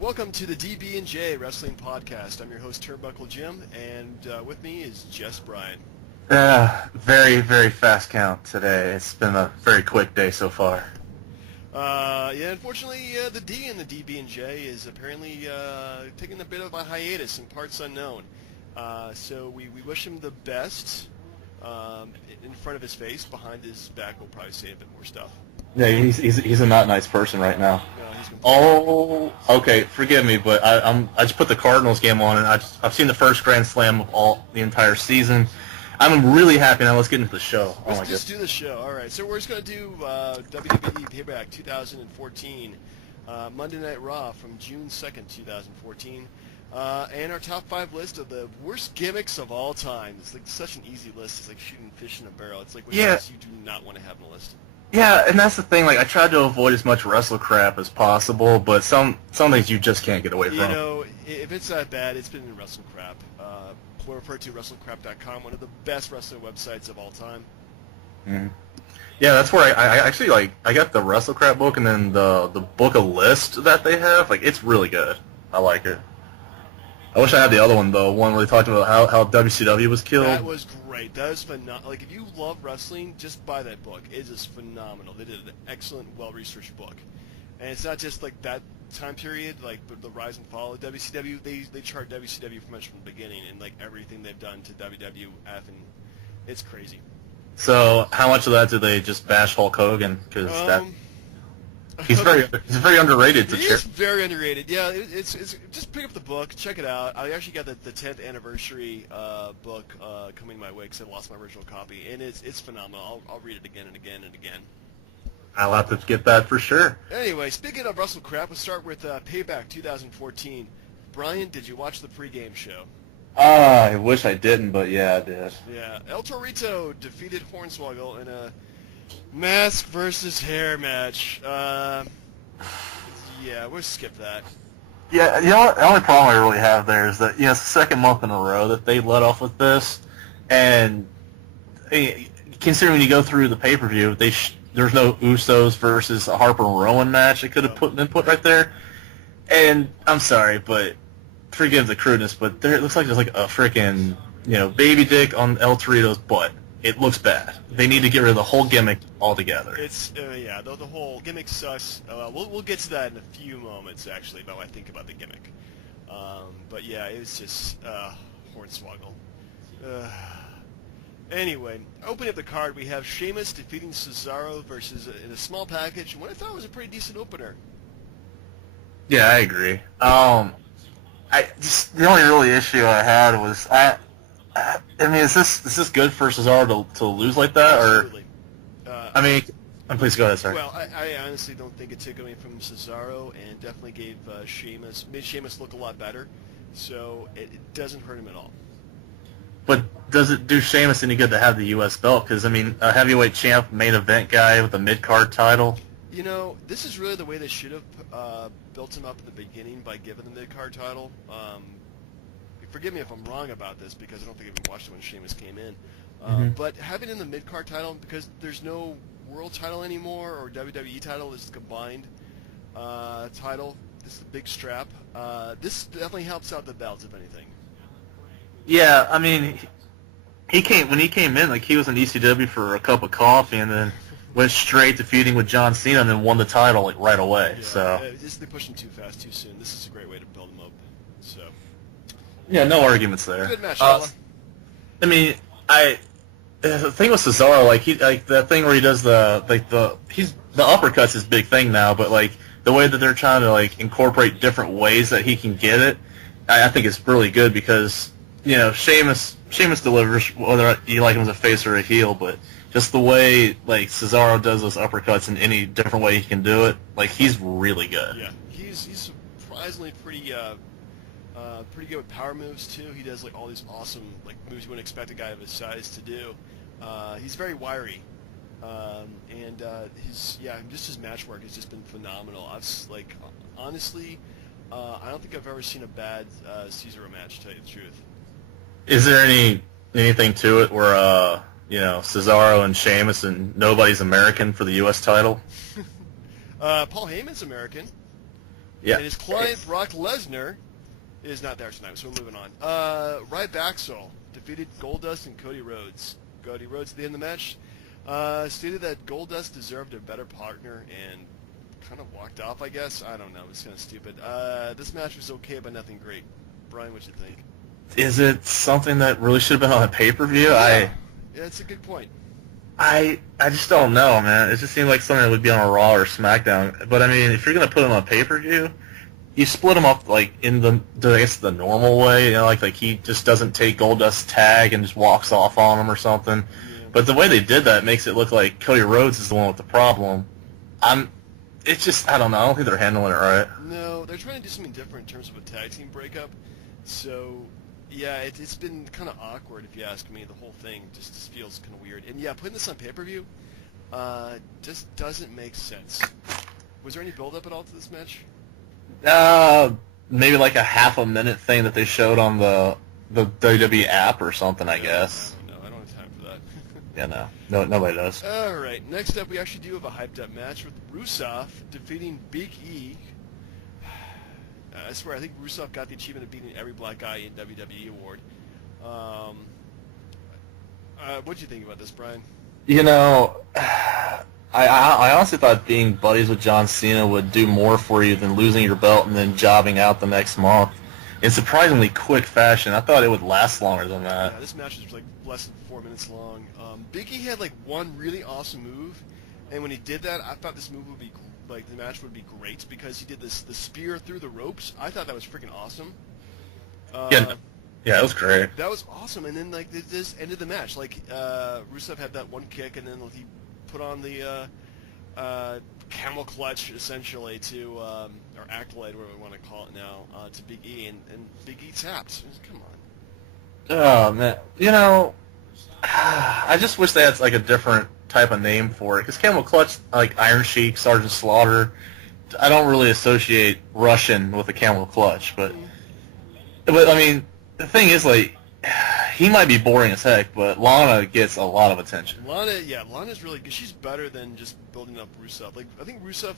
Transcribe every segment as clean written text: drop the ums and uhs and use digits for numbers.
Welcome to the DB&J Wrestling Podcast. I'm your host, Turnbuckle Jim, and with me is Jess Bryan. Very, very fast count today. It's been a very quick day so far. Unfortunately, the D in the DB&J is apparently taking a bit of a hiatus in parts unknown. So we wish him the best in front of his face. Behind his back, we'll probably say a bit more stuff. Yeah, he's a not nice person right now. No, Okay, forgive me, but I just put the Cardinals game on, and I've seen the first Grand Slam of the entire season. I'm really happy now. Let's get into the show. Let's just do the show. All right, so we're just going to do WWE Payback 2014, Monday Night Raw from June 2nd, 2014, and our top 5 list of the worst gimmicks of all time. It's like such an easy list. It's like shooting fish in a barrel. It's like what gimmicks you do not want to have on the list. Yeah, and that's the thing. Like, I tried to avoid as much wrestle crap as possible, but some things you just can't get away from. You know, if it's that bad, it's been in wrestle crap. We'll refer to WrestleCrap.com, one of the best wrestling websites of all time. Mm-hmm. Yeah, that's where I actually, like, I got the WrestleCrap book and then the book of list that they have. Like, it's really good. I like it. I wish I had the other one, though, one where they talked about how WCW was killed. That was great. That was phenomenal. Like, if you love wrestling, just buy that book. It is phenomenal. They did an excellent, well-researched book. And it's not just, like, that time period, like, the rise and fall of WCW. They chart WCW pretty much from the beginning and, like, everything they've done to WWF, and it's crazy. So, how much of that do they just bash Hulk Hogan? Because he's very underrated. He is very underrated. Yeah, it's just pick up the book, check it out. I actually got the 10th anniversary book coming my way because I lost my original copy, and it's phenomenal. I'll read it again and again and again. I'll have to get that for sure. Anyway, speaking of Wrestle Crap, let's start with Payback 2014. Brian, did you watch the pregame show? I wish I didn't, but yeah, I did. Yeah, El Torito defeated Hornswoggle in a mask versus hair match. Yeah, we'll skip that. Yeah, you know what? The only problem I really have there is that, you know, it's the second month in a row that they let off with this, and considering when you go through the pay-per-view, there's no Usos versus a Harper and Rowan match that could have been put right there. And I'm sorry, but forgive the crudeness, but it looks like there's like a freaking, you know, baby dick on El Torito's butt. It looks bad. They need to get rid of the whole gimmick altogether. It's the whole gimmick sucks. We'll get to that in a few moments, actually, about what I think about the gimmick. But yeah, it's just Hornswoggle. Anyway, opening up the card, we have Sheamus defeating Cesaro versus in a small package. What I thought was a pretty decent opener. Yeah, I agree. The only really issue I had was I mean, is this good for Cesaro to lose like that, Absolutely. Please go ahead, sir. Well, I honestly don't think it took away from Cesaro, and definitely made Sheamus look a lot better. So it doesn't hurt him at all. But does it do Sheamus any good to have the U.S. belt? Because, I mean, a heavyweight champ, main event guy with a mid-card title. You know, this is really the way they should have built him up at the beginning by giving the mid-card title. Forgive me if I'm wrong about this because I don't think I even watched it when Sheamus came in. But having in the mid-card title, because there's no world title anymore or WWE title, this is the combined title. This is the big strap. This definitely helps out the belts, if anything. Yeah, I mean, when he came in, like, he was in ECW for a cup of coffee and then went straight to feuding with John Cena and then won the title, like, right away. Yeah, so they pushed him too fast, too soon. This is a great way to build him up. So yeah, no arguments there. Good match, fella. I mean, the thing with Cesaro, like that thing where he does the uppercut's his big thing now, but like the way that they're trying to like incorporate different ways that he can get it, I think it's really good because, you know, Sheamus delivers whether you like him as a face or a heel, but just the way like Cesaro does those uppercuts in any different way he can do it, like he's really good. Yeah, he's surprisingly pretty good with power moves too. He does like all these awesome like moves you wouldn't expect a guy of his size to do. He's very wiry, and his match work has just been phenomenal. Honestly, I don't think I've ever seen a bad Cesaro match, to tell you the truth. Is there anything to it where you know, Cesaro and Sheamus and nobody's American for the U.S. title? Paul Heyman's American. Yeah. And his client, Brock Lesnar, is not there tonight, so we're moving on. Ryback defeated Goldust and Cody Rhodes. Cody Rhodes, at the end of the match, stated that Goldust deserved a better partner and kind of walked off, I guess. I don't know. It's kind of stupid. This match was okay, but nothing great. Brian, what you think? Is it something that really should have been on a pay-per-view? Yeah, it's a good point. I just don't know, man. It just seems like something that would be on a Raw or SmackDown. But I mean, if you're gonna put them on pay-per-view, you split them up like in I guess the normal way. You know, like he just doesn't take Goldust's tag and just walks off on him or something. Yeah. But the way they did that makes it look like Cody Rhodes is the one with the problem. It's just, I don't know. I don't think they're handling it right. No, they're trying to do something different in terms of a tag team breakup. So, yeah, it's been kind of awkward, if you ask me. The whole thing just feels kind of weird. And, yeah, putting this on pay-per-view just doesn't make sense. Was there any build-up at all to this match? Maybe like a half a minute thing that they showed on the WWE app or something, I guess. No, I don't have time for that. Yeah, no, nobody does. All right, next up, we actually do have a hyped-up match with Rusev defeating Big E. I swear, I think Rusev got the achievement of beating every black guy in WWE award. What'd you think about this, Brian? You know, I honestly thought being buddies with John Cena would do more for you than losing your belt and then jobbing out the next month in surprisingly quick fashion. I thought it would last longer than that. Yeah, this match was like less than 4 minutes long. Big E had like one really awesome move, and when he did that, I thought this move would be the match would be great because he did the spear through the ropes. I thought that was freaking awesome. Yeah, it was great. That was awesome, and then like this ended the match. Like Rusev had that one kick, and then he put on the camel clutch essentially to or accolade, whatever we want to call it now, to Big E, and Big E tapped. Come on. Oh man, you know, I just wish they had like a different type of name for it because camel clutch, like Iron Sheik, Sergeant Slaughter, I don't really associate Russian with a camel clutch, but I mean, the thing is like. He might be boring as heck, but Lana gets a lot of attention. Lana's really good. She's better than just building up Rusev. Like, I think Rusev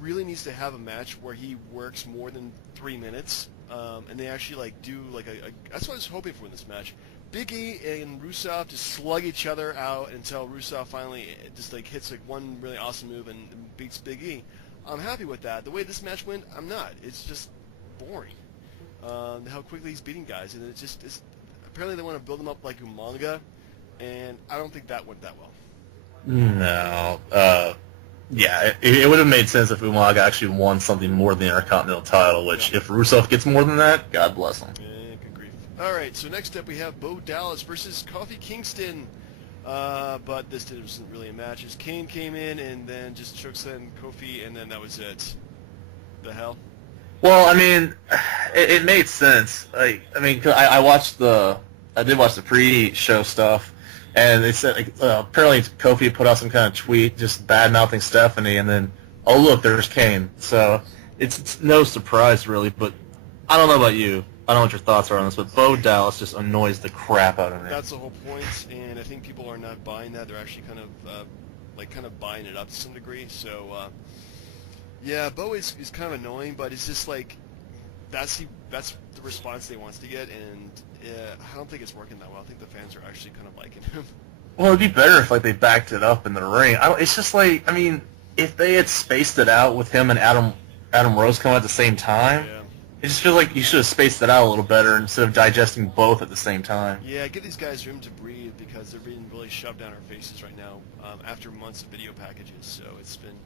really needs to have a match where he works more than 3 minutes, and they actually like do like that's what I was hoping for in this match. Big E and Rusev just slug each other out until Rusev finally just like hits like one really awesome move and beats Big E. I'm happy with that. The way this match went, I'm not. It's just boring. How quickly he's beating guys, and it's apparently they want to build him up like Umaga, and I don't think that went that well. No. Yeah, it would have made sense if Umaga actually won something more than the Intercontinental title, which if Rusev gets more than that, God bless him. Yeah, good grief. All right, so next up we have Bo Dallas versus Kofi Kingston, but this wasn't really a match. As Kane came in and then just chokeslammed Kofi, and then that was it. The hell? Well, I mean, it made sense. I mean, 'cause I did watch the pre-show stuff, and they said apparently Kofi put out some kind of tweet just bad-mouthing Stephanie, and then, oh look, there's Kane. So it's no surprise really, but I don't know about you. I don't know what your thoughts are on this, but Bo Dallas just annoys the crap out of me. That's the whole point, and I think people are not buying that. They're actually kind of buying it up to some degree. So. Yeah, Bo is kind of annoying, but it's just like that's the response he wants to get, and I don't think it's working that well. I think the fans are actually kind of liking him. Well, it'd be better if like they backed it up in the ring. It's just like, I mean, if they had spaced it out with him and Adam Rose coming at the same time, it just feels like you should have spaced it out a little better instead of digesting both at the same time. Yeah, give these guys room to breathe because they're being really shoved down our faces right now after months of video packages. So it's been.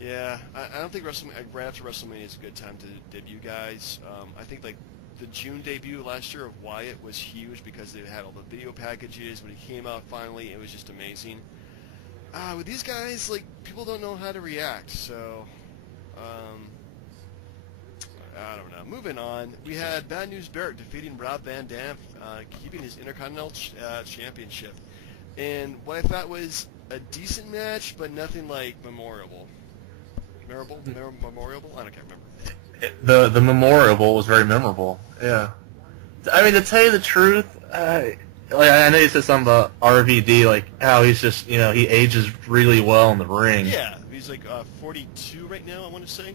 Yeah, I don't think right after WrestleMania is a good time to debut guys. I think like the June debut last year of Wyatt was huge because they had all the video packages. When he came out finally, it was just amazing. With these guys, like people don't know how to react, so I don't know. Moving on, we had Bad News Barrett defeating Rob Van Dam, keeping his Intercontinental Championship. And what I thought was a decent match, but nothing like memorable. Memorable? I can't remember. The memorable was very memorable. Yeah. I mean, to tell you the truth, I know you said something about RVD, like how he's just, he ages really well in the ring. Yeah, he's like 42 right now, I want to say.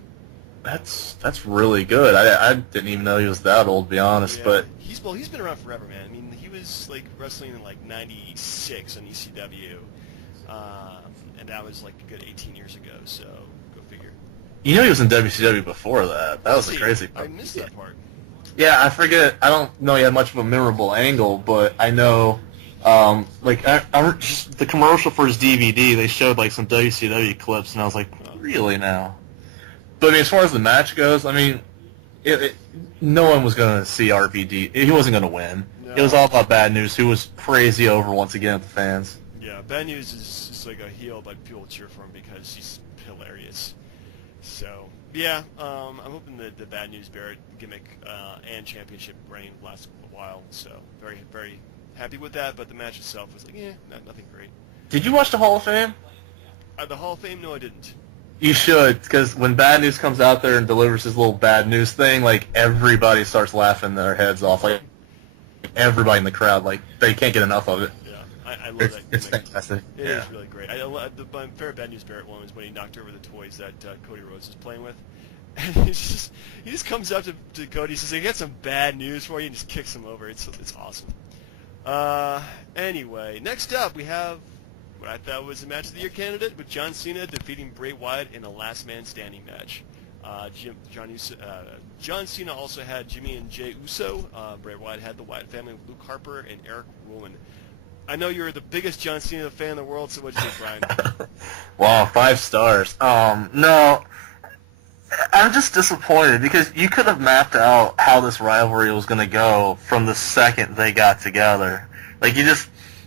That's really good. I didn't even know he was that old, to be honest. Yeah. But He's been around forever, man. I mean, he was like wrestling in like '96 on ECW, and that was like a good 18 years ago. So go figure. you know he was in WCW before that. That was the crazy part. I missed that part. Yeah, I forget. I don't know he had much of a memorable angle, but I know, just the commercial for his DVD, they showed like some WCW clips, and I was like, really now? But I mean, as far as the match goes, I mean, no one was going to see RVD. He wasn't going to win. No. It was all about Bad News, who was crazy over once again with the fans. Yeah, Bad News is just like a heel, but people cheer for him because he's hilarious. So, yeah, I'm hoping that the Bad News Barrett gimmick and championship reign lasts a while. So, very, very happy with that. But the match itself was like, nothing great. Did you watch the Hall of Fame? The Hall of Fame? No, I didn't. You should, because when Bad News comes out there and delivers his little Bad News thing, like, everybody starts laughing their heads off. Like, everybody in the crowd, like, they can't get enough of it. Yeah, I love that. It's fantastic. It is really great. My favorite Bad News Barrett one was when he knocked over the toys that Cody Rhodes was playing with. And he just comes up to Cody, says, "I got some bad news for you," and just kicks him over. It's awesome. Anyway, next up we have what I thought was a match of the year candidate with John Cena defeating Bray Wyatt in a last man standing match. John Cena also had Jimmy&J Uso. Bray Wyatt had the Wyatt family with Luke Harper and Eric Rowan. I know you're the biggest John Cena fan in the world, so what'd you think, Brian? Wow, 5 stars. No, I'm just disappointed because you could have mapped out how this rivalry was going to go from the second they got together. Like,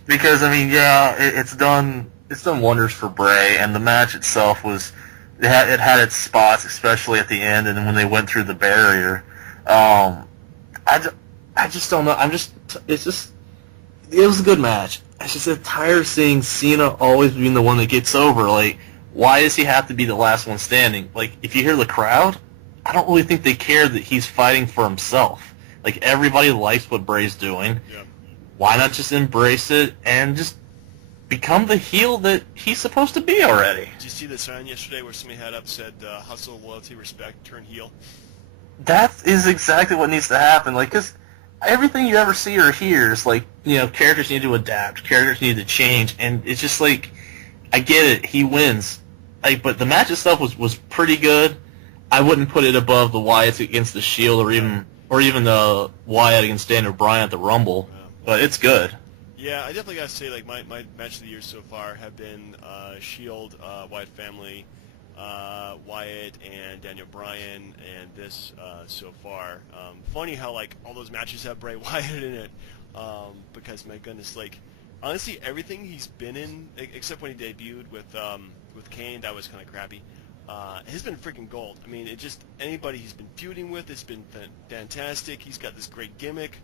because I mean, yeah, it's done wonders for Bray, and the match itself it had its spots, especially at the end, and then when they went through the barrier. I just don't know. It was a good match. I just get tired of seeing Cena always being the one that gets over. Like, why does he have to be the last one standing? Like, if you hear the crowd, I don't really think they care that he's fighting for himself. Like, everybody likes what Bray's doing. Yeah. Why not just embrace it and just become the heel that he's supposed to be already? Did you see the sign yesterday where somebody had up said, hustle, loyalty, respect, turn heel? That is exactly what needs to happen. Like, because everything you ever see or hear is like, characters need to adapt, characters need to change, and it's just like, I get it, he wins. Like, but the match itself was pretty good. I wouldn't put it above the Wyatts against the Shield or even the Wyatt against Daniel Bryan at the Rumble, but it's good. Yeah, I definitely got to say, like, my match of the year so far have been Shield, Wyatt family, Wyatt and Daniel Bryan, and this so far. Funny how, like, all those matches have Bray Wyatt in it, because, my goodness, like, honestly, everything he's been in, except when he debuted with Kane, that was kind of crappy, has been freaking gold. I mean, anybody he's been feuding with, it's been fantastic. He's got this great gimmick.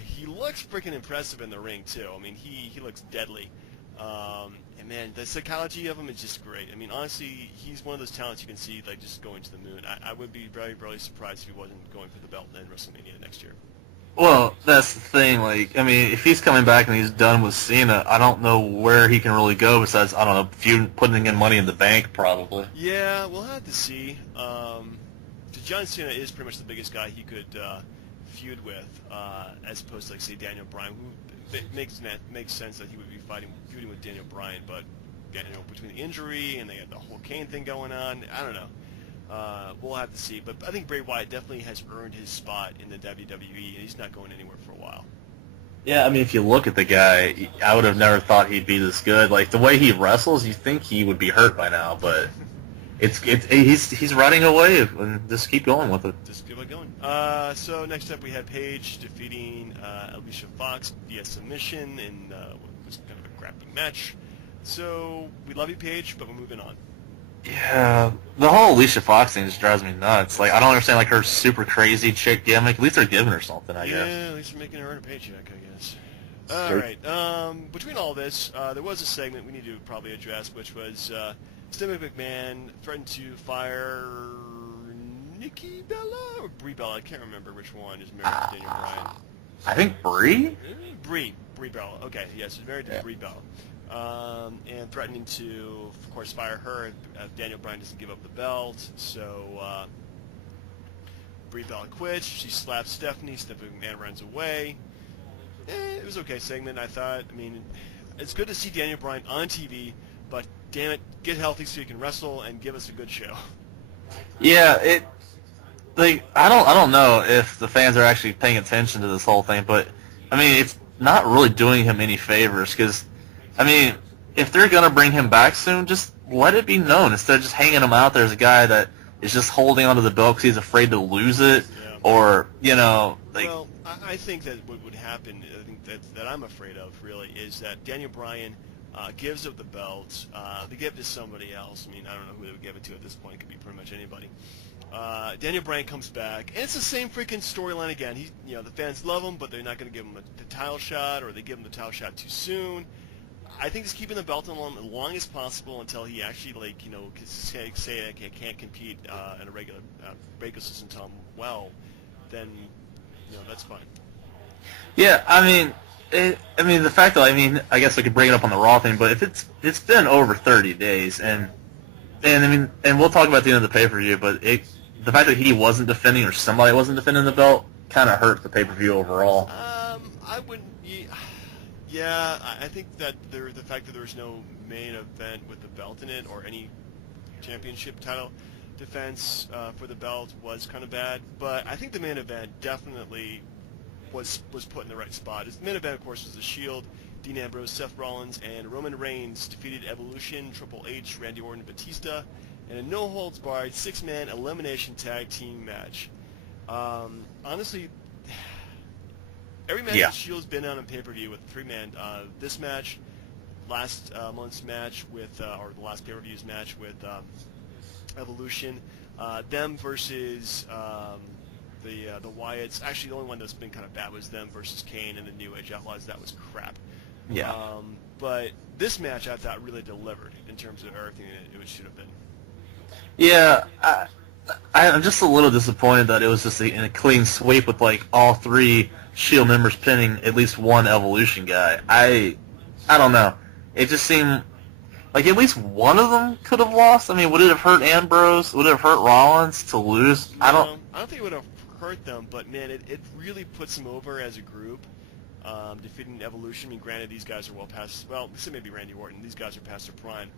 He looks freaking impressive in the ring, too. I mean, he looks deadly. And, man, the psychology of him is just great. I mean, honestly, he's one of those talents you can see, like, just going to the moon. I would be very, very surprised if he wasn't going for the belt in WrestleMania next year. Well, that's the thing. Like, I mean, if he's coming back and he's done with Cena, I don't know where he can really go besides, I don't know, putting in Money in the Bank, probably. Yeah, we'll have to see. John Cena is pretty much the biggest guy he could feud with, as opposed to, like, say, Daniel Bryan, who makes sense that he would be feuding with Daniel Bryan, but between the injury and they got the whole Kane thing going on, I don't know. We'll have to see, but I think Bray Wyatt definitely has earned his spot in the WWE, and he's not going anywhere for a while. Yeah, I mean, if you look at the guy, I would have never thought he'd be this good. Like, the way he wrestles, you think he would be hurt by now, but he's riding a wave, and just keep going with it. Just keep it going. So next up we had Paige defeating Alicia Fox via submission in what was kind of a crappy match. So we love you, Paige, but we're moving on. Yeah, the whole Alicia Fox thing just drives me nuts. Like, I don't understand, like, her super crazy chick gimmick. At least they're giving her something, I guess. Yeah, at least they're making her earn a paycheck, I guess. All right. Between all this, there was a segment we need to probably address, which was Stephanie McMahon threatened to fire Nikki Bella or Brie Bella. I can't remember which one is married to Daniel Bryan. I think Brie? Brie Bella. Okay, yes, she's married to Brie Bella. And threatening to, of course, fire her if Daniel Bryan doesn't give up the belt. So Brie Bella quits. She slaps Stephanie. Stephanie McMahon runs away. It was okay segment, I thought. I mean, it's good to see Daniel Bryan on TV, but damn it, get healthy so you can wrestle and give us a good show. Yeah, I don't know if the fans are actually paying attention to this whole thing, but I mean, it's not really doing him any favors because, I mean, if they're gonna bring him back soon, just let it be known instead of just hanging him out there as a guy that is just holding onto the belt because he's afraid to lose it, or Well, I think that what would happen, I think that I'm afraid of really, is that Daniel Bryan gives up the belt. They give it to somebody else. I mean, I don't know who they would give it to at this point. It could be pretty much anybody. Daniel Bryan comes back, and it's the same freaking storyline again. The fans love him, but they're not going to give him the title shot, or they give him the title shot too soon. I think just keeping the belt on him as long as possible until he actually, say I can't compete in a regular system until I'm well, then, that's fine. Yeah, I mean, the fact that I guess I could bring it up on the Raw thing, but if it's been over 30 days, and we'll talk about the end of the pay-per-view, but the fact that he wasn't defending or somebody wasn't defending the belt kind of hurt the pay-per-view overall. I wouldn't. Yeah, I think that the fact that there was no main event with the belt in it or any championship title defense for the belt was kind of bad. But I think the main event definitely was put in the right spot. The main event, of course, was the Shield. Dean Ambrose, Seth Rollins, and Roman Reigns defeated Evolution, Triple H, Randy Orton, Batista, in a no-holds-barred six-man elimination tag team match. Honestly, every match the Shield's been on pay-per-view with three-man. This match, last month's match with, or the last pay-per-view's match with Evolution, them versus the Wyatts. Actually, the only one that's been kind of bad was them versus Kane and the New Age Outlaws. That was crap. Yeah. But this match, I thought, really delivered in terms of everything it should have been. Yeah, I'm just a little disappointed that it was just in a clean sweep with all three Shield members pinning at least one Evolution guy. I don't know. It just seemed like at least one of them could have lost. I mean, would it have hurt Ambrose? Would it have hurt Rollins to lose? I don't think it would have hurt them, but man, it really puts them over as a group. Defeating Evolution. I mean, granted, these guys are well past. Well, except maybe Randy Orton. These guys are past their prime.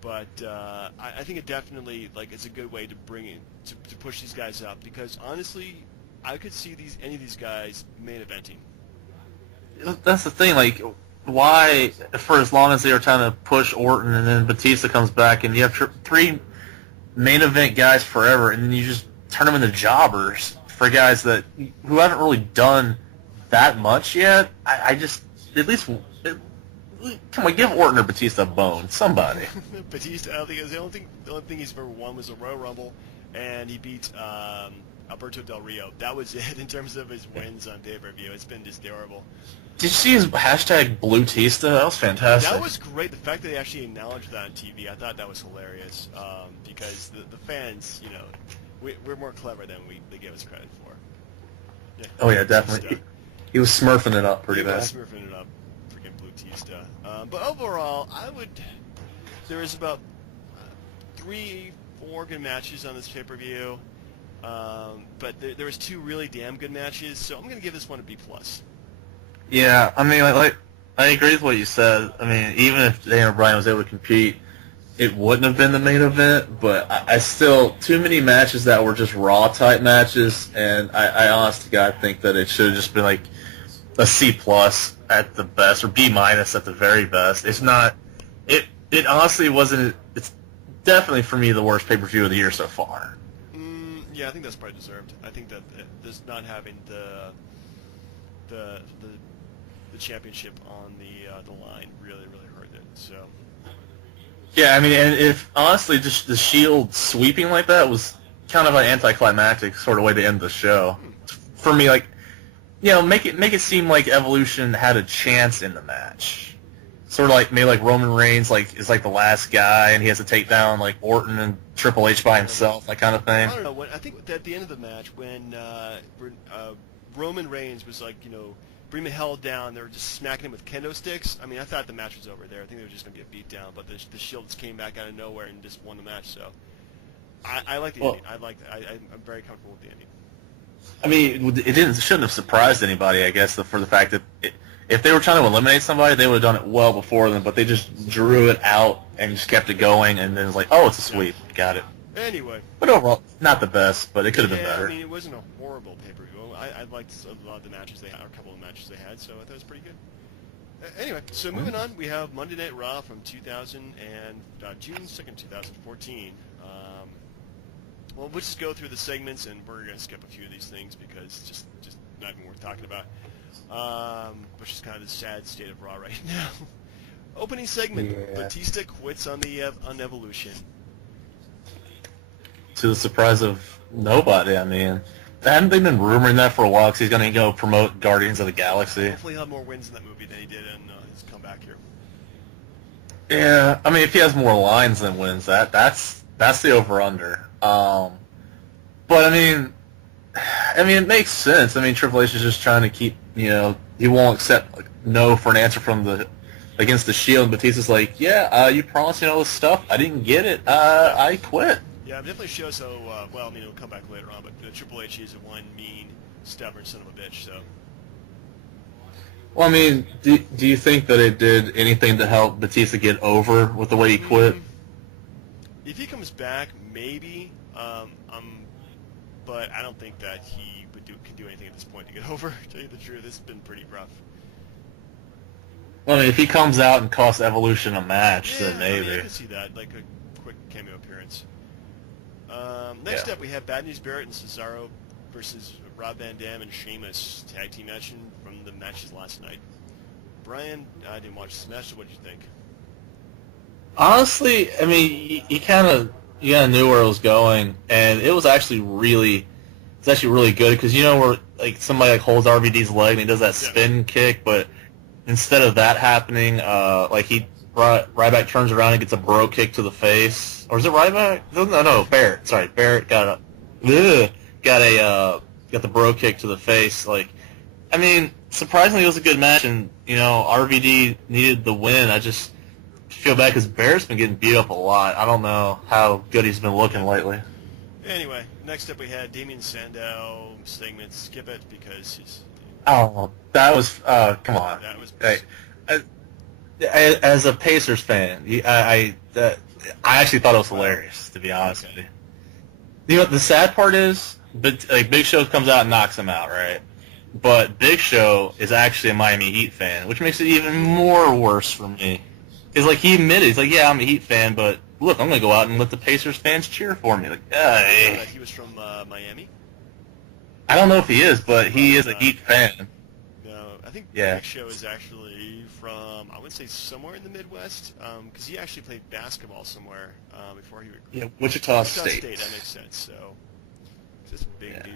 But I think it definitely it's a good way to bring in to push these guys up because honestly, I could see any of these guys main eventing. That's the thing. Why, for as long as they were trying to push Orton and then Batista comes back and you have three main event guys forever, and then you just turn them into jobbers for guys who haven't really done that much yet. I just at least. Come on, give Orton or Batista a bone. Somebody. Batista, I don't think the only thing he's ever won was a Royal Rumble, and he beat Alberto Del Rio. That was it in terms of his wins on pay-per-view. It's been just terrible. Did you see his hashtag BlueTista? That was fantastic. That was great. The fact that they actually acknowledged that on TV, I thought that was hilarious. Because the fans, we're more clever than they give us credit for. Yeah, oh yeah, definitely. He was smurfing it up pretty bad. He was smurfing it up. Batista. But overall, there is about 3-4 good matches on this pay-per-view, but there was 2 really damn good matches, so I'm going to give this one a B+. Yeah, I mean, I agree with what you said. I mean, even if Daniel Bryan was able to compete, it wouldn't have been the main event, but I still, too many matches that were just Raw-type matches, and I honest to God think that it should have just been a C+ at the best, or B- at the very best. It's not. It honestly wasn't. It's definitely for me the worst pay-per-view of the year so far. Yeah, I think that's probably deserved. I think that this not having the championship on the line really hurt it. So. Yeah, I mean, and if honestly just the Shield sweeping like that was kind of an anticlimactic sort of way to end the show for me, make it seem like Evolution had a chance in the match. Sort of maybe Roman Reigns is the last guy and he has to take down Orton and Triple H by himself, that kind of thing. I don't know. I think at the end of the match when Roman Reigns was bring the hell down, they were just smacking him with kendo sticks. I mean, I thought the match was over there. I think they were just going to get beat down, but the Shields came back out of nowhere and just won the match. So I like the ending. I like that. I'm very comfortable with the ending. I mean, it shouldn't have surprised anybody, I guess, for the fact that if they were trying to eliminate somebody, they would have done it well before them, but they just drew it out and just kept it going, and then it was like, oh, it's a sweep. Got it. Anyway. But overall, not the best, but it could have been better. I mean, it wasn't a horrible pay-per-view. I liked a lot of the matches they had, or a couple of matches they had, so I thought it was pretty good. Anyway, so moving on, we have Monday Night Raw from June 2nd, 2014. Well, we'll just go through the segments, and we're going to skip a few of these things because it's just not even worth talking about. Which is kind of the sad state of Raw right now. Opening segment, Batista quits on Evolution. To the surprise of nobody, I mean. Haven't they been rumoring that for a while because he's going to go promote Guardians of the Galaxy? Hopefully he'll have more wins in that movie than he did in his comeback here. Yeah, I mean, if he has more lines than wins, that's the over-under. But I mean, it makes sense. I mean, Triple H is just trying to keep, he won't accept no for an answer from against the Shield. And Batista's like, you promised me all this stuff. I didn't get it. I quit. Yeah, it definitely shows how, it'll come back later on, but Triple H is one mean, stubborn son of a bitch, so. Well, I mean, do you think that it did anything to help Batista get over with the way he quit? If he comes back, maybe, but I don't think that he can do anything at this point to get over. To tell you the truth, it's been pretty rough. Well, I mean, if he comes out and costs Evolution a match, then maybe. I can see that, like a quick cameo appearance. Next up, we have Bad News Barrett and Cesaro versus Rob Van Dam and Sheamus tag team match from the matches last night. Brian, I didn't watch this match, so what did you think? Honestly, I mean, you kind of knew where it was going, and it was actually really good because where like somebody like holds RVD's leg and he does that spin kick, but instead of that happening, Ryback turns around and gets a bro kick to the face, or is it Ryback? No, Barrett. Sorry, Barrett got the bro kick to the face. Like, I mean, surprisingly, it was a good match, and RVD needed the win. I just feel bad because Barrett's been getting beat up a lot. I don't know how good he's been looking lately. Anyway, next up we had Damien Sandow segment. Skip it because he's. Oh, that was come on. That was. As a Pacers fan, I actually thought it was hilarious, to be honest with you. You know what the sad part is? But Big Show comes out and knocks him out, right? But Big Show is actually a Miami Heat fan, which makes it even more worse for me. Because he admitted, he's like, yeah, I'm a Heat fan, but look, I'm going to go out and let the Pacers fans cheer for me. Like, hey. He was from Miami? I don't know if he is, but he is a Heat fan. No, I think Big Show is actually from, I would say, somewhere in the Midwest, because he actually played basketball somewhere before he was... Yeah, Wichita State. That makes sense, so... Just big dude.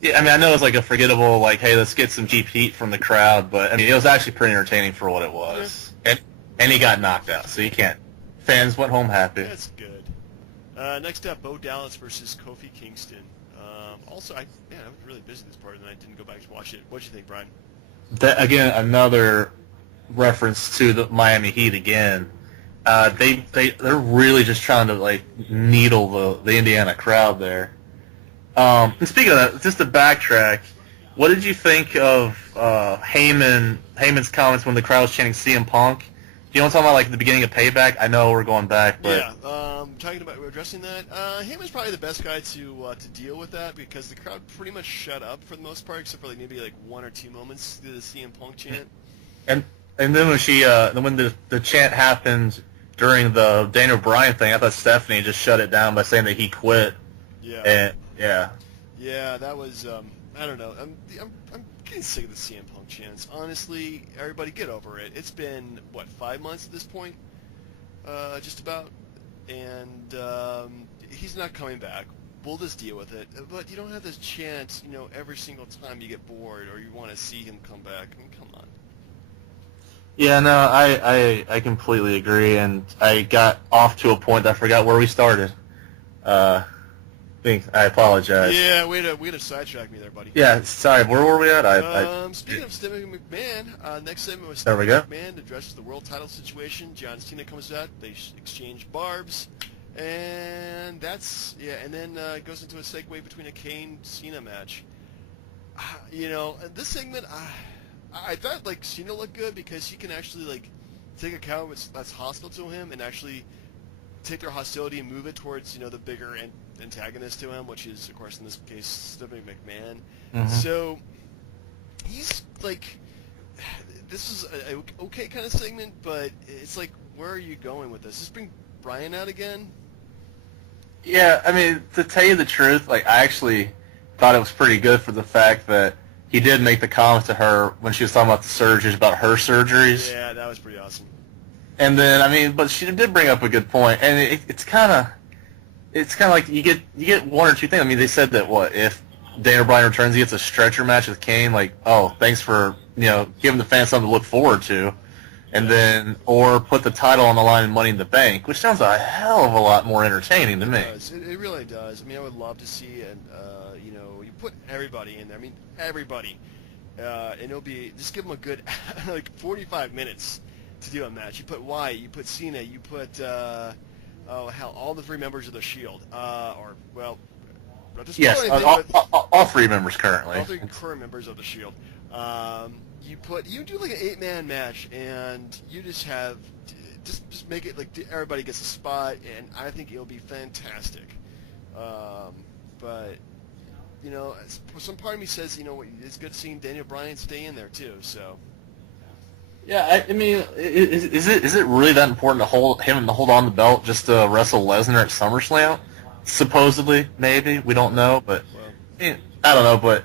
Yeah, I mean, I know it's like a forgettable, hey, let's get some cheap heat from the crowd, but, I mean, it was actually pretty entertaining for what it was. Yeah. And he got knocked out, so you can't. Fans went home happy. That's good. Next up, Bo Dallas versus Kofi Kingston. Also, I was really busy this part, and I didn't go back to watch it. What'd you think, Brian? Again, another reference to the Miami Heat again. They're really just trying to needle the Indiana crowd there. And speaking of that, just to backtrack, what did you think of Heyman's comments when the crowd was chanting CM Punk? Do you want to talk about the beginning of Payback? I know we're going back, but talking about addressing that, Heyman's probably the best guy to deal with that because the crowd pretty much shut up for the most part, except for maybe one or two moments through the CM Punk chant. And then when the chant happened during the Daniel Bryan thing, I thought Stephanie just shut it down by saying that he quit. Yeah. And, yeah. Yeah, that was I don't know. I'm getting sick of the CM Punk chants. Honestly, everybody get over it. It's been 5 months at this point, just about, and he's not coming back. We'll just deal with it. But you don't have this chant, every single time you get bored or you want to see him come back. I mean, come on. Yeah, no, I completely agree, and I got off to a point that I forgot where we started. I apologize. Yeah, way to sidetrack me there, buddy. Yeah, sorry. Where were we at? Speaking of Stephanie McMahon, next segment was Stephanie McMahon addresses the world title situation. John Cena comes out. They exchange barbs. And that's, yeah, and then it goes into a segue between a Kane-Cena match. This segment, I thought, like, Cena looked good because he can actually, like, take a count that's hostile to him and actually take their hostility and move it towards, the bigger antagonist to him, which is, of course, in this case, Stephanie McMahon. Mm-hmm. So, he's, like, this is a okay kind of segment, but it's like, where are you going with this? Just bring Bryan out again? Yeah, I mean, to tell you the truth, like, I actually thought it was pretty good for the fact that he did make the comment to her when she was talking about the surgeries, about her surgeries. Yeah, that was pretty awesome. And then, I mean, but she did bring up a good point, and it's kind of like you get one or two things. I mean, they said that if Daniel Bryan returns, he gets a stretcher match with Kane. Like, oh, thanks for giving the fans something to look forward to, and then or put the title on the line in Money in the Bank, which sounds a hell of a lot more entertaining to me. It really does. I mean, I would love to see, and you put everybody in there. I mean, everybody, and it'll be just give them a good like 45 minutes to do a match. You put Wyatt, you put Cena, you put all the 3 members of the Shield, Yes, all 3 members currently. All 3 current members of the Shield. You do like an 8-man match, and you just have just make it like everybody gets a spot, and I think it'll be fantastic. But some part of me says it's good seeing Daniel Bryan stay in there too. So. Yeah, I mean, is it really that important to hold on the belt just to wrestle Lesnar at SummerSlam? Supposedly, maybe, we don't know, but I don't know. But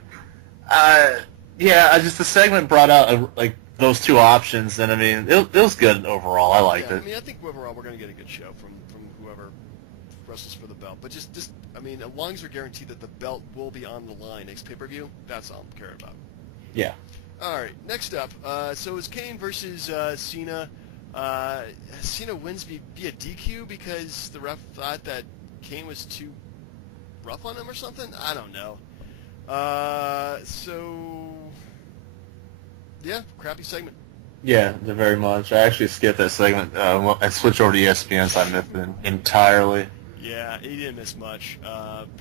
the segment brought out like those 2 options, and I mean, it was good overall. I liked it. I mean, I think overall we're going to get a good show from whoever wrestles for the belt. But just I mean, as long as we're guaranteed that the belt will be on the line next pay-per-view, that's all I'm caring about. Yeah. All right, next up, so it's Kane versus Cena. Cena wins via DQ because the ref thought that Kane was too rough on him or something? I don't know. Crappy segment. Yeah, very much. I actually skipped that segment. I switched over to ESPN, so I missed it entirely. Yeah, he didn't miss much.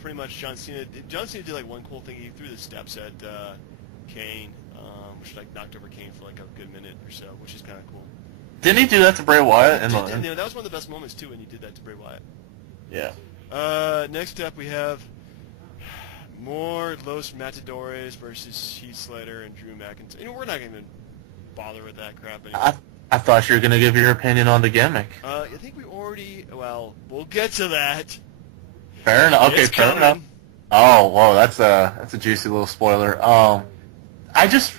Pretty much John Cena did like one cool thing. He threw the steps at Kane, which like knocked over Kane for like a good minute or so, which is kind of cool. Didn't he do that to Bray Wyatt? That was one of the best moments too when he did that to Bray Wyatt. Yeah. Next up we have more Los Matadores versus Heath Slater and Drew McIntyre. We're not going to bother with that crap anymore. I thought you were going to give your opinion on the gimmick. I think we already. Well, we'll get to that. Fair enough. Okay, fair enough. Oh, whoa, that's a juicy little spoiler. I just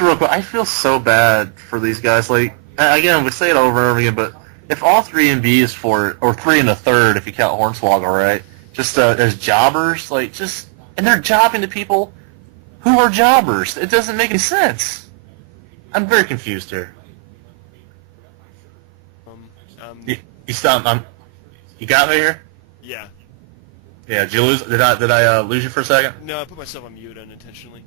real quick, I feel so bad for these guys. Like, again, we say it over and over again, but if all 3 and B is for, or 3 and a third if you count Hornswoggle, right? Just as jobbers, and they're jobbing to people who are jobbers. It doesn't make any sense. I'm very confused here. You stopped. You got me here? Yeah. Yeah. Did you lose? Did I lose you for a second? No, I put myself on mute unintentionally.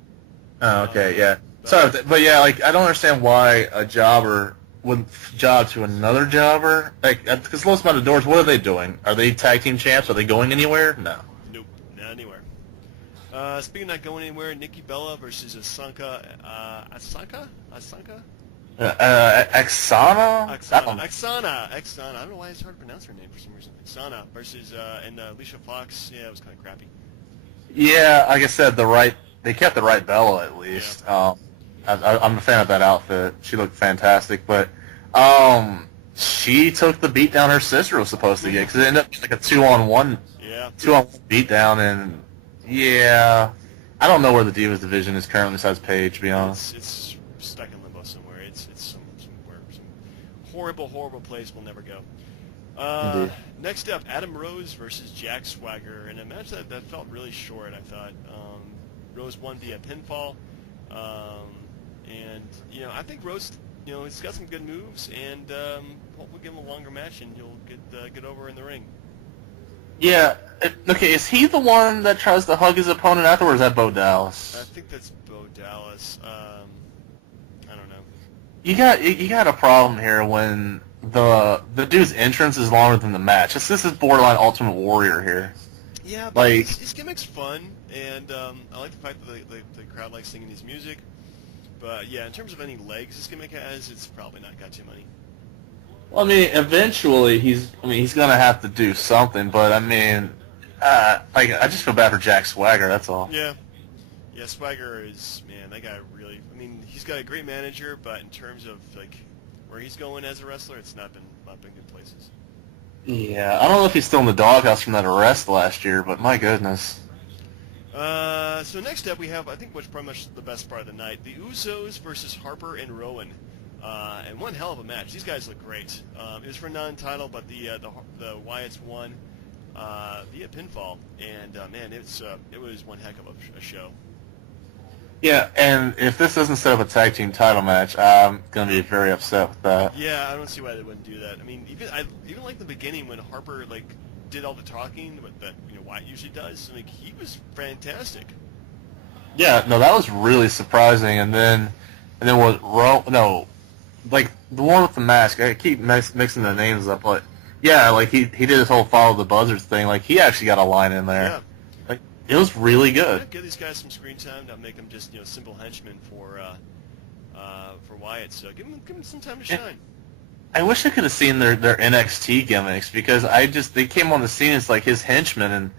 Oh, okay. Yeah. Sorry, but yeah, like I don't understand why a jobber would job to another jobber. Like, because Los Matadores, what are they doing? Are they tag team champs? Are they going anywhere? No. Nope, not anywhere. Speaking of not going anywhere, Nikki Bella versus Asanka. Asanka? Aksana? Aksana. I don't know why it's hard to pronounce her name for some reason. Aksana versus and Alicia Fox. Yeah, it was kind of crappy. Yeah, like I said, they kept the right Bella at least. Yeah. I'm a fan of that outfit. She looked fantastic, but she took the beat down her sister was supposed to get because it ended up like a 2-on-1 beat down, and yeah, I don't know where the Divas division is currently besides Paige, to be honest. It's stuck in limbo somewhere. It's some horrible place we'll never go. Next up, Adam Rose versus Jack Swagger, and a match that felt really short, I thought. Rose won via pinfall, and I think Rose, he's got some good moves, and hopefully give him a longer match, and he'll get over in the ring. Yeah. Okay, is he the one that tries to hug his opponent afterwards, or is that Bo Dallas? I think that's Bo Dallas. I don't know. You got a problem here when the dude's entrance is longer than the match. This is borderline Ultimate Warrior here. Yeah, but Like, his gimmick's fun, and I like the fact that the crowd likes singing his music. But yeah, in terms of any legs this gimmick has, it's probably not got too many. well, I mean, eventually he's gonna have to do something. But I mean, like I just feel bad for Jack Swagger. That's all. Yeah, yeah, Swagger is, man, that guy really. I mean, he's got a great manager, but in terms of like where he's going as a wrestler, it's not been good places. Yeah, I don't know if he's still in the doghouse from that arrest last year, but my goodness. So next up we have, I think, what's pretty much the best part of the night, the Usos versus Harper and Rowan, and one hell of a match. These guys look great. It was for a non-title, but the Wyatts won via pinfall, and man, it was one heck of a show. Yeah, and if this doesn't set up a tag team title match, I'm gonna be very upset with that. Yeah, I don't see why they wouldn't do that. I mean, even like the beginning when Harper like did all the talking that Wyatt usually does. Like, he was fantastic. Yeah, no, that was really surprising. And then what? Like the one with the mask. I keep mixing the names up, but yeah, like he did this whole follow the buzzards thing. Like he actually got a line in there. Yeah. Like it was really good. Yeah, give these guys some screen time. Don't make them just simple henchmen for Wyatt. So give them some time to shine. I wish I could have seen their NXT gimmicks because they came on the scene as like his henchmen, and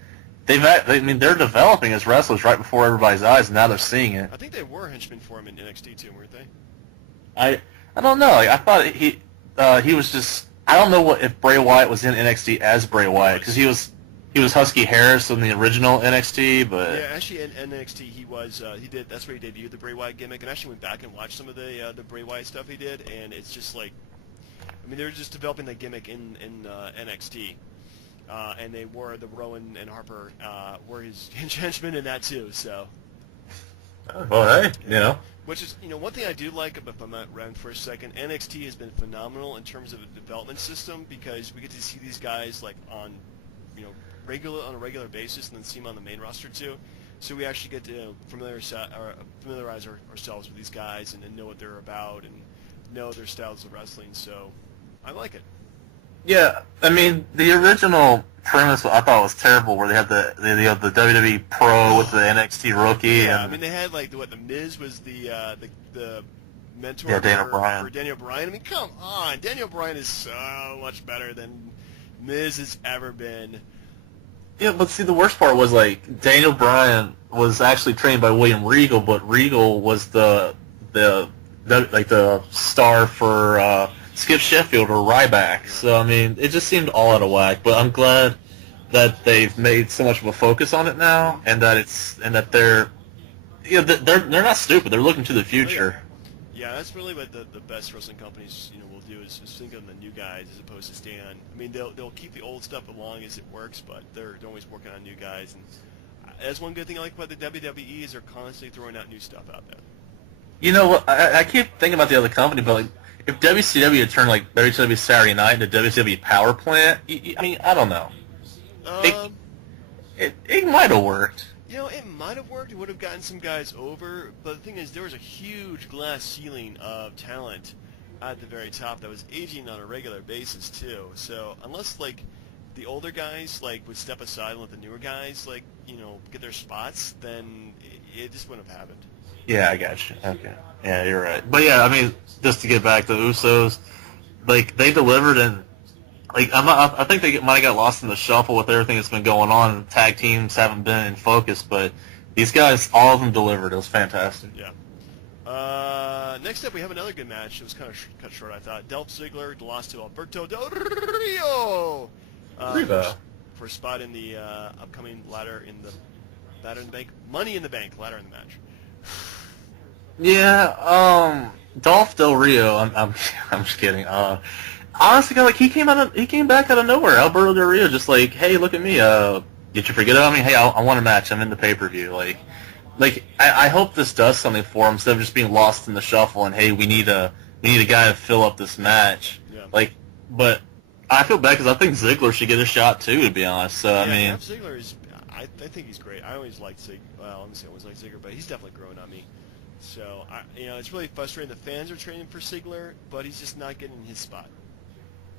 they're developing as wrestlers right before everybody's eyes, and now they're seeing it. I think they were henchmen for him in NXT too, weren't they? I don't know. Like, I thought he was just, I don't know if Bray Wyatt was in NXT as Bray Wyatt because he was Husky Harris in the original NXT, but yeah, actually in NXT he did, that's where he debuted the Bray Wyatt gimmick, and actually went back and watched some of the Bray Wyatt stuff he did, and it's just like, I mean, they were just developing that gimmick in NXT, and they were, the Rowan and Harper were his henchmen in that too. So. Well, hey, Which is, one thing I do like, if I'm not around for a second, NXT has been phenomenal in terms of the development system because we get to see these guys like on a regular basis, and then see them on the main roster too. So we actually get to familiarize ourselves with these guys and know what they're about and know their styles of wrestling. So I like it. Yeah, I mean, the original premise I thought was terrible, where they had the WWE Pro with the NXT Rookie. Yeah, and I mean, they had like the Miz was the mentor for Daniel Bryan. I mean, come on, Daniel Bryan is so much better than Miz has ever been. Yeah, but see, the worst part was like Daniel Bryan was actually trained by William Regal, but Regal was the star for Skip Sheffield or Ryback. So I mean, it just seemed all out of whack. But I'm glad that they've made so much of a focus on it now, and that they're not stupid. They're looking to the future. Yeah, that's really what the best wrestling companies will do is think of the new guys as opposed to stay on. I mean, they'll keep the old stuff as long as it works, but they're always working on new guys. And that's one good thing I like about the WWE is they're constantly throwing out new stuff out there. You know what? I keep thinking about the other company, but like, if WCW had turned like WCW Saturday Night into WCW Power Plant, I mean, I don't know. It might have worked. It might have worked. It would have gotten some guys over. But the thing is, there was a huge glass ceiling of talent at the very top that was aging on a regular basis too. So unless like the older guys like would step aside and let the newer guys like get their spots, then it just wouldn't have happened. Yeah, I got you. Okay. Yeah, you're right. But yeah, I mean, just to get back to the Usos, like they delivered, and like I think they might have got lost in the shuffle with everything that's been going on. Tag teams haven't been in focus, but these guys, all of them delivered. It was fantastic. Yeah. Next up, we have another good match. It was kind of cut short, I thought. Dolph Ziggler lost to Alberto Del Rio for a spot in the upcoming ladder in the bank, Money in the Bank ladder in the match. Yeah, Dolph Del Rio. I'm just kidding. Honestly, like he came back out of nowhere. Alberto Del Rio just like, hey, look at me. Did you forget about me? Hey, I want a match. I'm in the pay-per-view. I hope this does something for him instead of just being lost in the shuffle. And hey, we need a guy to fill up this match. Yeah. But I feel bad because I think Ziggler should get a shot too. To be honest, so I mean, Ziggler is. I think he's great. I always liked Ziggler. Well, I'm saying I always liked Ziggler, but he's definitely growing on me. So it's really frustrating. The fans are training for Ziggler, but he's just not getting his spot.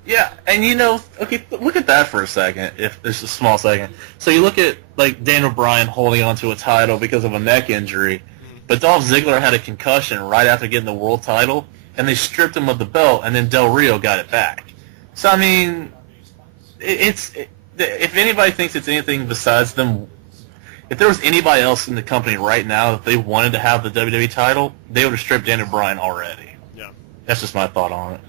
Yeah, and okay, look at that for a second, if it's a small second. So you look at, like, Daniel Bryan holding onto a title because of a neck injury, but Dolph Ziggler had a concussion right after getting the world title, and they stripped him of the belt, and then Del Rio got it back. So, I mean, if anybody thinks it's anything besides them, if there was anybody else in the company right now that they wanted to have the WWE title, they would have stripped Daniel Bryan already. Yeah. That's just my thought on it.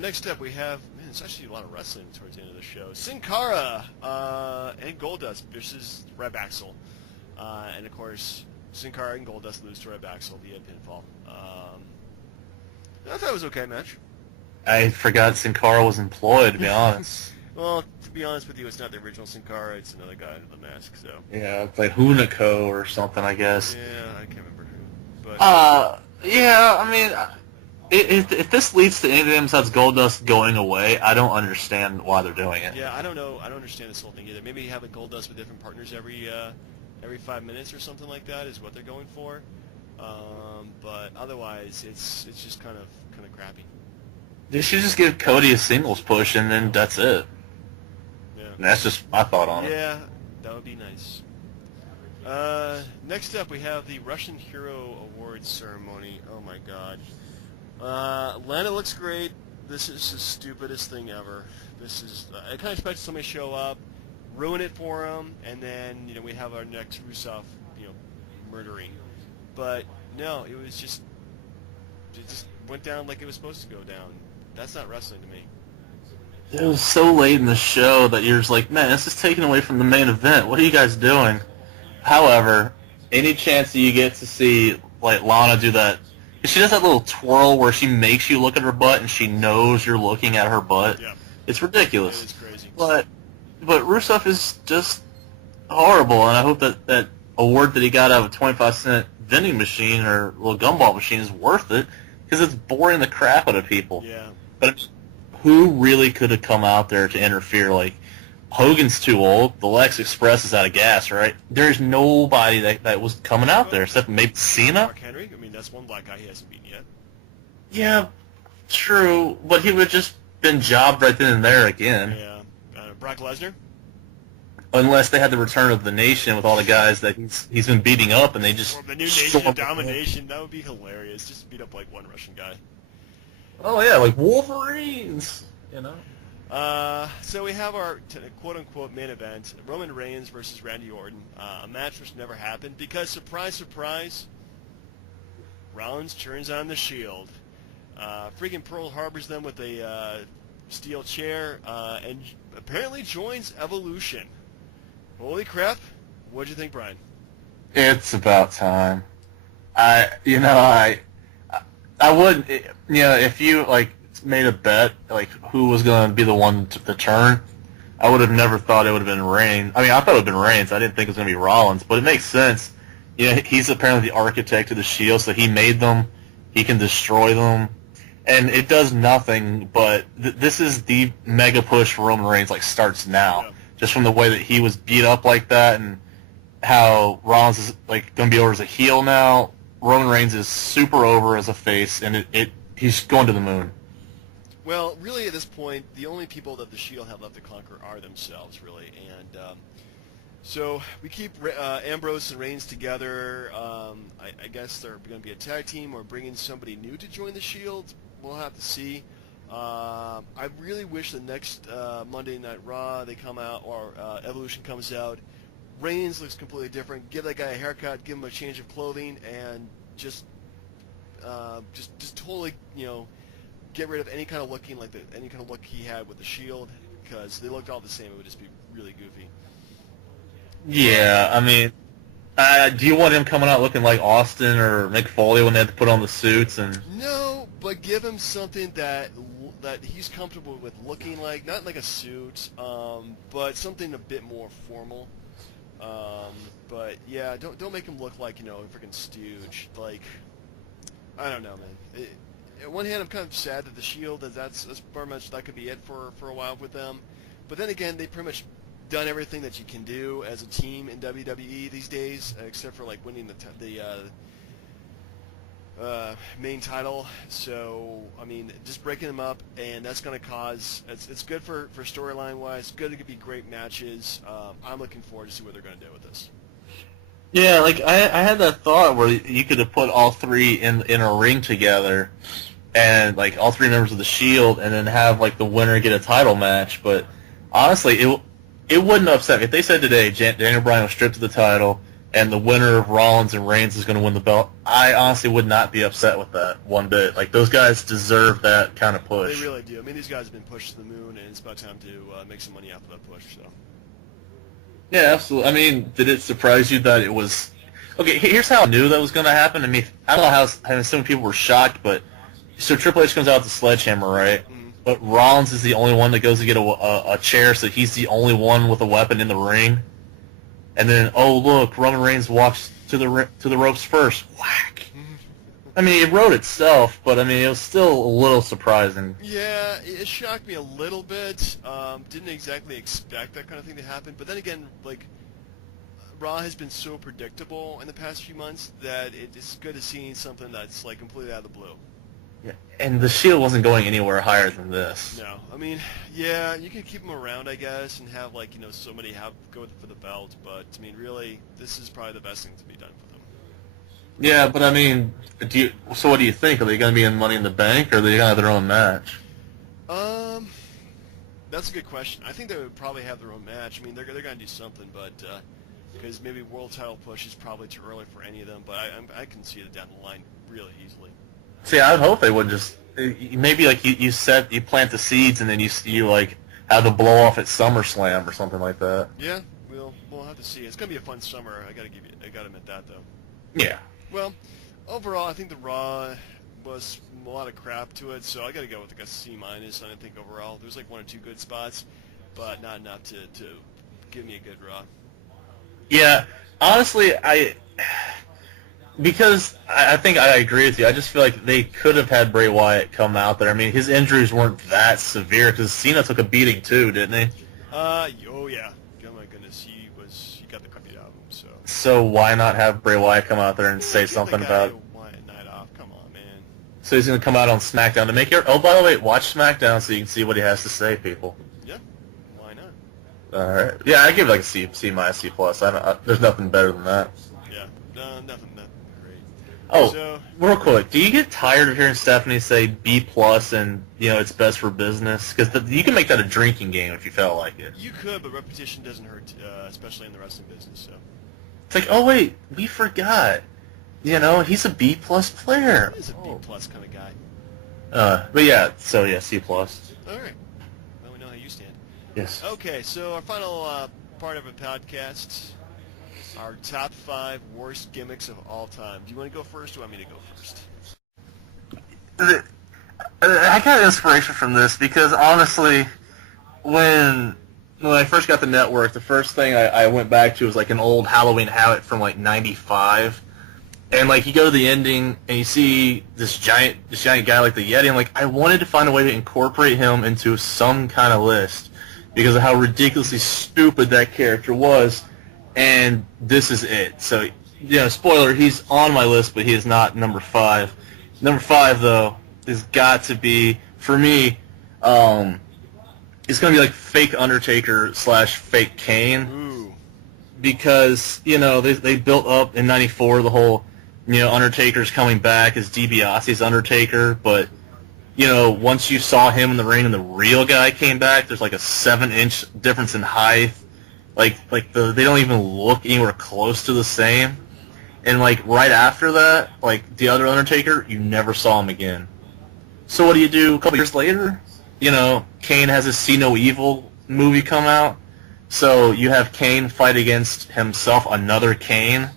Next up we have, man, it's actually a lot of wrestling towards the end of the show. Sin Cara and Goldust versus Ryback. And of course, Sin Cara and Goldust lose to Ryback via pinfall. I thought it was an okay match. I forgot Sin Cara was employed, to be honest. Well, to be honest with you, it's not the original Sin Cara, it's another guy under the mask, so. Yeah, it's like Hunico or something, I guess. Yeah, I can't remember who. But yeah, I mean, if this leads to anything besides Goldust going away, I don't understand why they're doing it. Yeah, I don't know. I don't understand this whole thing either. Maybe have a Goldust with different partners every 5 minutes or something like that is what they're going for. But otherwise, it's just kind of crappy. They should just give Cody a singles push, and then that's it. Yeah. And that's just my thought on it. Yeah, that would be nice. Next up, we have the Russian Hero Awards ceremony. Oh my God. Lana looks great. This is the stupidest thing ever. This is. I kind of expected somebody to show up, ruin it for him, and then we have our next Rusev, murdering. But no, it just went down like it was supposed to go down. That's not wrestling to me. It was so late in the show that you're just like, man, this is taken away from the main event. What are you guys doing? However, any chance that you get to see like Lana do that, she does that little twirl where she makes you look at her butt and she knows you're looking at her butt. Yeah. It's ridiculous. It is crazy. But Rusev is just horrible, and I hope that award that he got out of a 25-cent vending machine or little gumball machine is worth it, because it's boring the crap out of people. Yeah. But who really could have come out there to interfere? Like, Hogan's too old. The Lex Express is out of gas, right? There's nobody that was coming out there except maybe Cena. Mark Henry. I mean, that's one black guy he hasn't beaten yet. Yeah, true. But he would have just been jobbed right then and there again. Yeah. Brock Lesnar. Unless they had the return of the Nation with all the guys that he's been beating up, and they just Or the new Nation of Domination. That would be hilarious. Just beat up like one Russian guy. Oh yeah, like Wolverines, So we have our quote-unquote main event: Roman Reigns versus Randy Orton. A match which never happened because, surprise, surprise, Rollins turns on the Shield. Freaking Pearl Harbors them with a steel chair, and apparently joins Evolution. Holy crap! What'd you think, Brian? It's about time. I wouldn't, if you like made a bet like who was going to be the one to turn, I would have never thought it would have been Reigns. I mean, I thought it would have been Reigns. I didn't think it was going to be Rollins, but it makes sense. He's apparently the architect of the Shield, so he made them. He can destroy them. And it does nothing, but this is the mega push for Roman Reigns, like, starts now. Yeah. Just from the way that he was beat up like that, and how Rollins is, like, going to be over as a heel now. Roman Reigns is super over as a face, and he's going to the moon. Well, really, at this point, the only people that the Shield have left to conquer are themselves, really. And so we keep Ambrose and Reigns together. I guess they're going to be a tag team or bring in somebody new to join the Shield. We'll have to see. I really wish the next Monday Night Raw they come out, or Evolution comes out, Reigns looks completely different. Give that guy a haircut, give him a change of clothing, and just totally, get rid of any kind of looking like any kind of look he had with the Shield, because they looked all the same. It would just be really goofy. Yeah, I mean, do you want him coming out looking like Austin or Mick Foley when they had to put on the suits? And no, but give him something that he's comfortable with looking like, not like a suit, but something a bit more formal. But yeah, don't make him look like a freaking stooge. Like, I don't know, man. On one hand, I'm kind of sad that the Shield that's pretty much that could be it for a while with them. But then again, they pretty much done everything that you can do as a team in WWE these days, except for like winning main title. So I mean, just breaking them up, and that's going to cause it's good for storyline wise. Good to be great matches. I'm looking forward to see what they're going to do with this. Yeah, like I had that thought where you could have put all three in a ring together, and like all three members of the Shield, and then have like the winner get a title match. But honestly, it wouldn't upset me if they said today Daniel Bryan was stripped of the title, and the winner of Rollins and Reigns is going to win the belt. I honestly would not be upset with that one bit. Like those guys deserve that kind of push. They really do. I mean, these guys have been pushed to the moon, and it's about time to make some money off of that push. So. Yeah, absolutely. I mean, did it surprise you that it was... Okay, here's how I knew that was going to happen. I mean, I don't know how... I assume people were shocked, but... So Triple H comes out with the sledgehammer, right? Mm-hmm. But Rollins is the only one that goes to get a chair, so he's the only one with a weapon in the ring. And then, oh, look, Roman Reigns walks to the ropes first. Whack! I mean, it wrote itself, but I mean, it was still a little surprising. Yeah, it shocked me a little bit. Didn't exactly expect that kind of thing to happen. But then again, like, Raw has been so predictable in the past few months that it's good to see something that's like completely out of the blue. Yeah, and the Shield wasn't going anywhere higher than this. No, I mean, yeah, you can keep them around, I guess, and have like somebody go for the belt. But I mean, really, this is probably the best thing to be done for them. Yeah, but I mean, so what do you think? Are they going to be in Money in the Bank, or are they going to have their own match? That's a good question. I think they would probably have their own match. I mean, they're going to do something, but because maybe world title push is probably too early for any of them. But I can see it down the line really easily. See, I would hope they would just maybe like you plant the seeds, and then you like have the blow off at SummerSlam or something like that. Yeah, we'll have to see. It's going to be a fun summer. I got to admit that though. Yeah. Well, overall, I think the Raw was a lot of crap to it, so I got to go with like a C-. I think overall there's like one or two good spots, but not enough to give me a good Raw. Yeah, honestly, because I think I agree with you. I just feel like they could have had Bray Wyatt come out there. I mean, his injuries weren't that severe because Cena took a beating too, didn't he? Oh yeah. Oh my goodness, he got the crap beat out of him. So why not have Bray Wyatt come out there and say something about? Wyatt night off. Come on, man. So he's going to come out on SmackDown to make your... Oh, by the way, watch SmackDown so you can see what he has to say, people. Yeah, why not? All right. Yeah, I give it like a C minus, C plus. There's nothing better than that. Yeah, no, nothing great. Oh, real quick, do you get tired of hearing Stephanie say B plus and it's best for business? Because you can make that a drinking game if you felt like it. You could, but repetition doesn't hurt, especially in the wrestling business. So it's like, oh wait, we forgot. He's a B plus player. He's a B plus kind of guy. But yeah, so yeah, C plus. All right. Well, we know how you stand. Yes. Okay, so our final part of a podcast, our top 5 worst gimmicks of all time. Do you want to go first, or do you want me to go first? I got inspiration from this because honestly, when I first got the network, the first thing I went back to was like an old Halloween Havoc from like '95. And like you go to the ending and you see this giant guy like the Yeti, and like I wanted to find a way to incorporate him into some kind of list because of how ridiculously stupid that character was, and this is it. So spoiler, he's on my list, but he is not number 5. Number 5 though has got to be for me. It's gonna be like fake Undertaker / fake Kane. Ooh. Because they built up in '94 the whole. Undertaker's coming back as DiBiase's Undertaker, but, once you saw him in the ring and the real guy came back, there's like a 7-inch difference in height. They don't even look anywhere close to the same. And, like, right after that, like, the other Undertaker, you never saw him again. So what do you do a couple years later? Kane has his See No Evil movie come out. So you have Kane fight against himself, another Kane.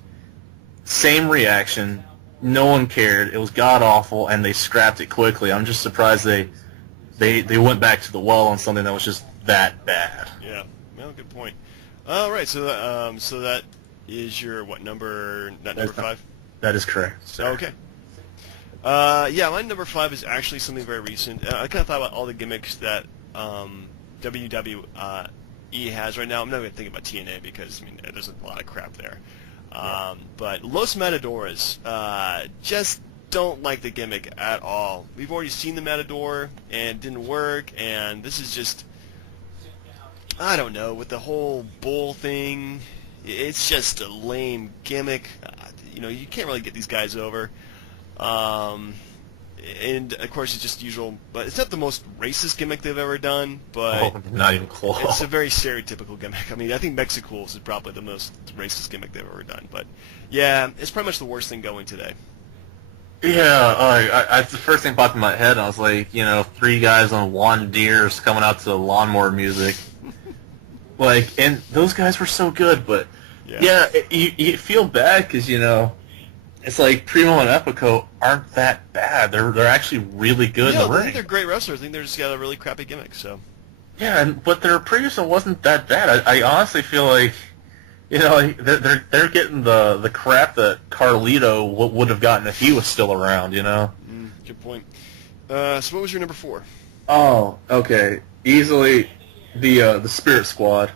Same reaction. No one cared. It was god-awful, and they scrapped it quickly. I'm just surprised they went back to the well on something that was just that bad. Yeah. Well, good point. All right, so that is your, number 5? That is correct. Sorry. Okay. Yeah, my number 5 is actually something very recent. I kind of thought about all the gimmicks that WWE has right now. I'm not going to think about TNA because, there's a lot of crap there. But Los Matadores, just don't like the gimmick at all. We've already seen the Matador, and it didn't work, and this is just, I don't know, with the whole bull thing, it's just a lame gimmick. You can't really get these guys over. And, of course, it's just usual, but it's not the most racist gimmick they've ever done, but not even close. It's a very stereotypical gimmick. I mean, I think Mexicools is probably the most racist gimmick they've ever done, but, yeah, it's pretty much the worst thing going today. Yeah, the first thing popped in my head, I was like, 3 guys on lawn deers coming out to lawnmower music. And those guys were so good, but, you feel bad because, it's like Primo and Epico aren't that bad. They're actually really good in the ring. I think they're great wrestlers. I think they're just got a really crappy gimmick, so. Yeah, but their previous one wasn't that bad. I honestly feel like, they're getting the crap that Carlito would have gotten if he was still around, Good point. So what was your number 4? Oh, okay. Easily the Spirit Squad.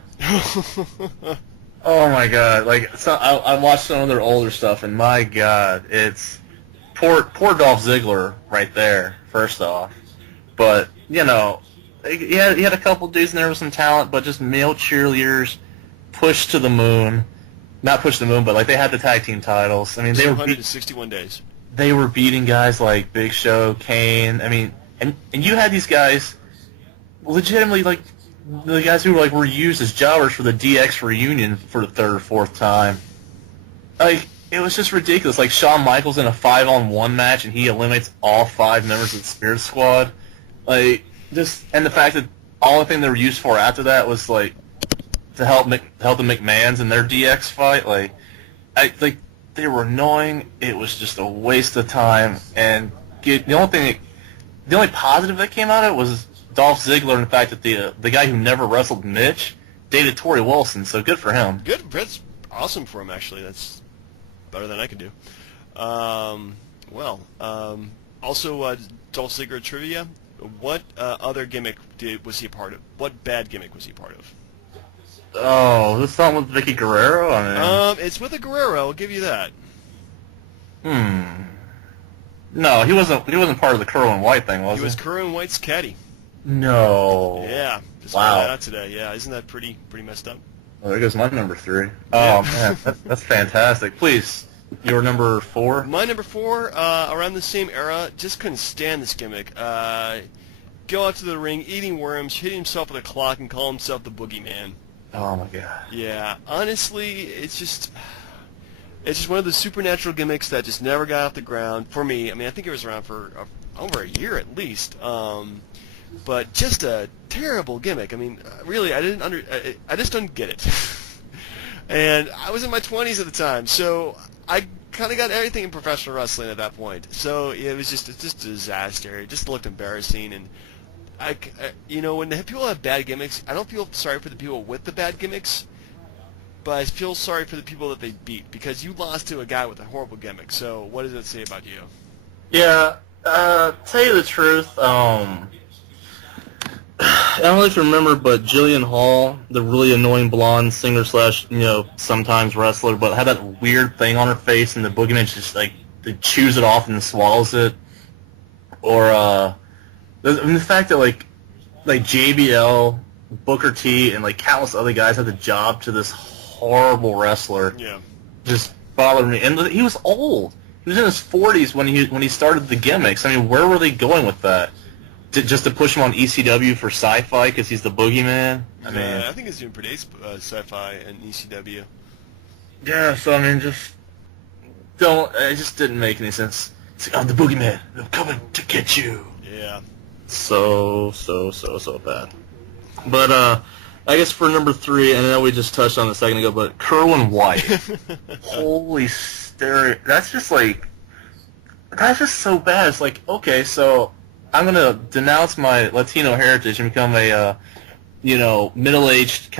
Oh my God! I watched some of their older stuff, and my God, it's poor Dolph Ziggler right there. First off, but he had a couple dudes in there with some talent, but just male cheerleaders pushed to the moon. Not pushed to the moon, but they had the tag team titles. I mean, they were 161 days. They were beating guys like Big Show, Kane. I mean, and you had these guys legitimately the guys who were used as jobbers for the DX reunion for the 3rd or 4th time. It was just ridiculous. Shawn Michaels in a 5-on-1 match, and he eliminates all 5 members of the Spirit Squad. And the fact that all the thing they were used for after that was to help the McMahons in their DX fight. They were annoying. It was just a waste of time. And the only positive that came out of it was Dolph Ziggler and the fact that the guy who never wrestled Mitch dated Tori Wilson, so good for him. Good. That's awesome for him, actually. That's better than I could do. Also, Dolph Ziggler trivia. What other gimmick was he a part of? What bad gimmick was he a part of? Oh, this song with Vicky Guerrero? It's with a Guerrero, I'll give you that. No, he wasn't part of the Kerwin White thing, was he? He was Kerwin White's caddy. No. Yeah. Just wow. found that out today. Yeah, isn't that pretty messed up? Well, there goes my number 3. Oh, man, that's fantastic. Please, your number 4? My number 4, around the same era, just couldn't stand this gimmick. Go out to the ring, eating worms, hitting himself with a clock, and call himself the Boogeyman. Oh, my God. Yeah, honestly, it's just one of the supernatural gimmicks that just never got off the ground for me. I mean, I think it was around for over a year at least. But just a terrible gimmick. I mean, really, I just don't get it. And I was in my 20s at the time, so I kind of got everything in professional wrestling at that point. So it's just a disaster. It just looked embarrassing, and when people have bad gimmicks, I don't feel sorry for the people with the bad gimmicks, but I feel sorry for the people that they beat, because you lost to a guy with a horrible gimmick. So what does that say about you? Yeah, tell you the truth, I don't know if you remember, but Jillian Hall, the really annoying blonde singer / sometimes wrestler, but had that weird thing on her face, and the boogeyman just they chews it off and swallows it. Or the fact that JBL, Booker T, and countless other guys had the job to this horrible wrestler. Yeah. Just bothered me, and he was old. He was in his 40s when he started the gimmicks. I mean, where were they going with that? Just to push him on ECW for Sci-Fi because he's the boogeyman? I think he's doing pretty Sci-Fi and ECW. Yeah, so it just didn't make any sense. It's I'm the boogeyman. I'm coming to get you. Yeah. So bad. But, I guess for number 3, and I know we just touched on it a second ago, but Kerwin White. Holy stereo. That's just so bad. It's okay, so I'm going to denounce my Latino heritage and become a, middle-aged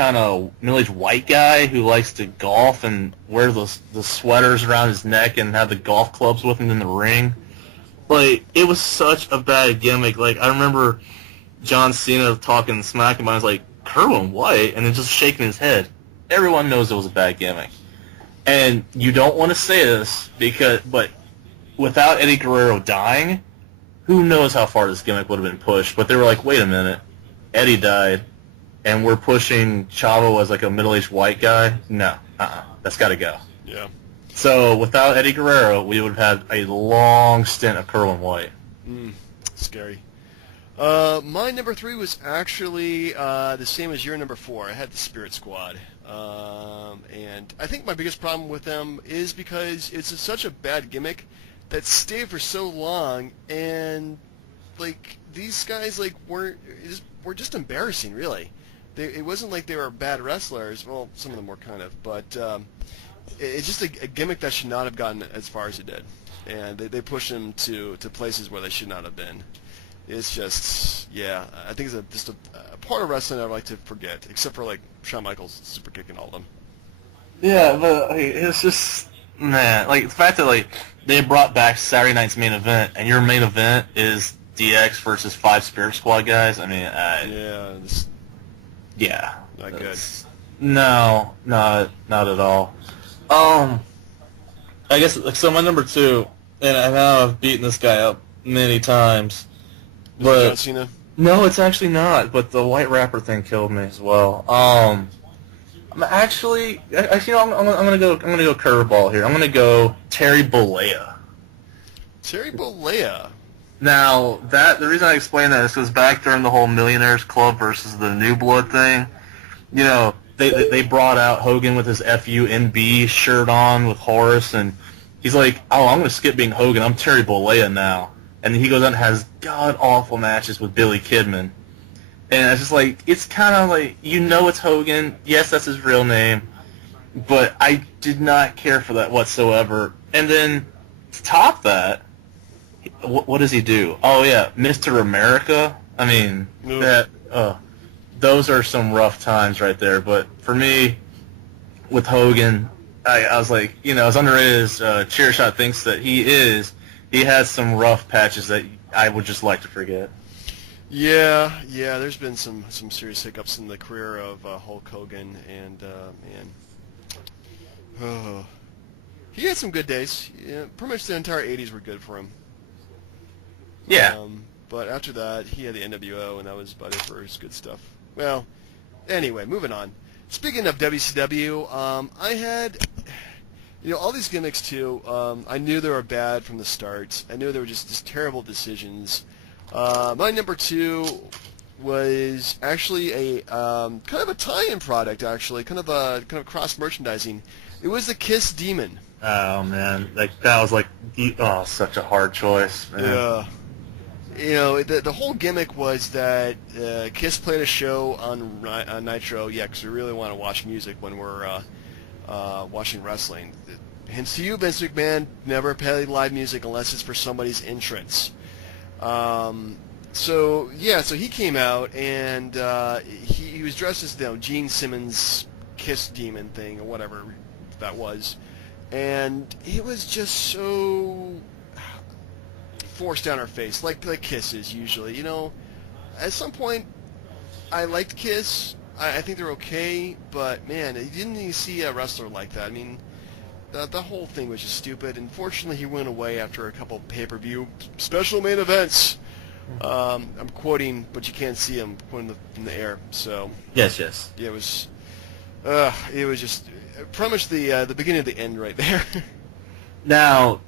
white guy who likes to golf and wear the sweaters around his neck and have the golf clubs with him in the ring. It was such a bad gimmick. I remember John Cena talking smack about it. I was like, Kerwin White? And then just shaking his head. Everyone knows it was a bad gimmick. And you don't want to say this, but without Eddie Guerrero dying, who knows how far this gimmick would have been pushed. But they were like, wait a minute, Eddie died, and we're pushing Chavo as like a middle-aged white guy? No, that's got to go. Yeah. So without Eddie Guerrero, we would have had a long stint of Kerwin White. Scary. My number 3 was actually the same as your number 4. I had the Spirit Squad. And I think my biggest problem with them is because it's such a bad gimmick that stayed for so long, and like these guys like were just embarrassing, really. It wasn't like they were bad wrestlers. Well, some of them were kind of, but it's just a gimmick that should not have gotten as far as it did, and they pushed them to places where they should not have been. It's just, yeah, I think it's just a part of wrestling I'd like to forget, except for like Shawn Michaels super kicking all of them. Yeah, but it's just, man, like the fact that like they brought back Saturday night's main event, and your main event is DX versus 5 Spirit Squad guys. I mean, yeah, not good. No, not at all. I guess so. My number 2, and I know I've beaten this guy up many times, but John Cena? No, it's actually not. But the white rapper thing killed me as well. I'm actually, I'm gonna go curveball here. I'm gonna go Terry Bollea. Terry Bollea. Now, the reason I explain that is because back during the whole Millionaires Club versus the New Blood thing, you know, they brought out Hogan with his FUNB shirt on with Horace, and he's like, oh, I'm going to skip being Hogan. I'm Terry Bollea now. And then he goes out and has god-awful matches with Billy Kidman. And it's just like, it's kind of like, you know it's Hogan. Yes, that's his real name. But I did not care for that whatsoever. And then, to top that, what does he do? Oh, yeah, Mr. America. I mean, those are some rough times right there. But for me, with Hogan, I was like, you know, as underrated as Chairshot thinks that he has some rough patches that I would just like to forget. Yeah, there's been some serious hiccups in the career of Hulk Hogan, and he had some good days. Yeah, pretty much the entire 80s were good for him. Yeah. But after that, he had the NWO, and that was about it for his good stuff. Well, anyway, moving on. Speaking of WCW, I had, you know, all these gimmicks too. I knew they were bad from the start. I knew they were just terrible decisions. My number 2 was actually a kind of a tie-in product, actually, kind of cross merchandising. It was the Kiss Demon. Oh man, that was like such a hard choice, man. Yeah. You know, the whole gimmick was that Kiss played a show on Nitro, because we really want to watch music when we're watching wrestling. Hence to you, Vince McMahon, never play live music unless it's for somebody's entrance. So he came out, and he was dressed as, you know, Gene Simmons' Kiss Demon thing, or whatever that was. And it was just so forced down our face, like Kiss is usually. You know, at some point, I liked Kiss. I think they're okay, but man, you didn't even see a wrestler like that. I mean, the whole thing was just stupid. And fortunately, he went away after a couple pay-per-view special main events. I'm quoting, but you can't see him in the air. So yes. Yeah, it was just pretty much the beginning of the end right there. Now,